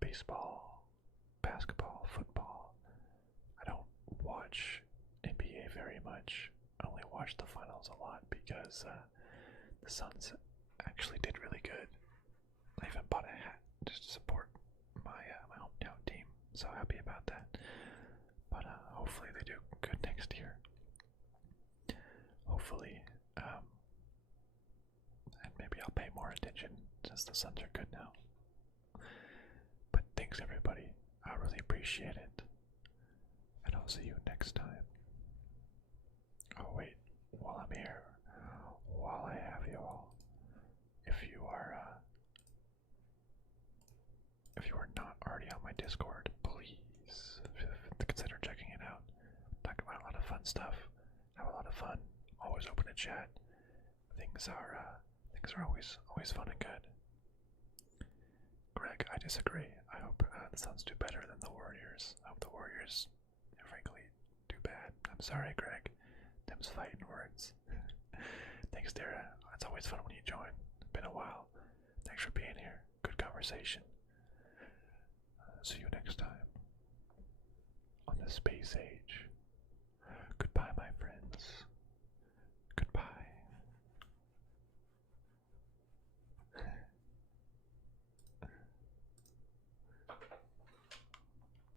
Baseball, basketball, football. I don't watch NBA very much. I only watch the finals a lot because the Suns actually did really good. I even bought a hat just to support my hometown team, so happy about that. But hopefully they do good next year. Hopefully, and maybe I'll pay more attention since the Suns are good now. But thanks everybody, I really appreciate it, and I'll see you next time. Oh wait, while I'm here, while I have you all, if you are not already on my Discord, please consider checking it out. Talk about a lot of fun stuff. Have a lot of fun. Always open to chat. Things are always fun and good. Greg, I disagree. I hope the Suns do better than the Warriors. I hope the Warriors, frankly, do bad. I'm sorry, Greg. Them's fighting words. Thanks, Dara. It's always fun when you join. Been a while. Thanks for being here. Good conversation. See you next time on the Space Age.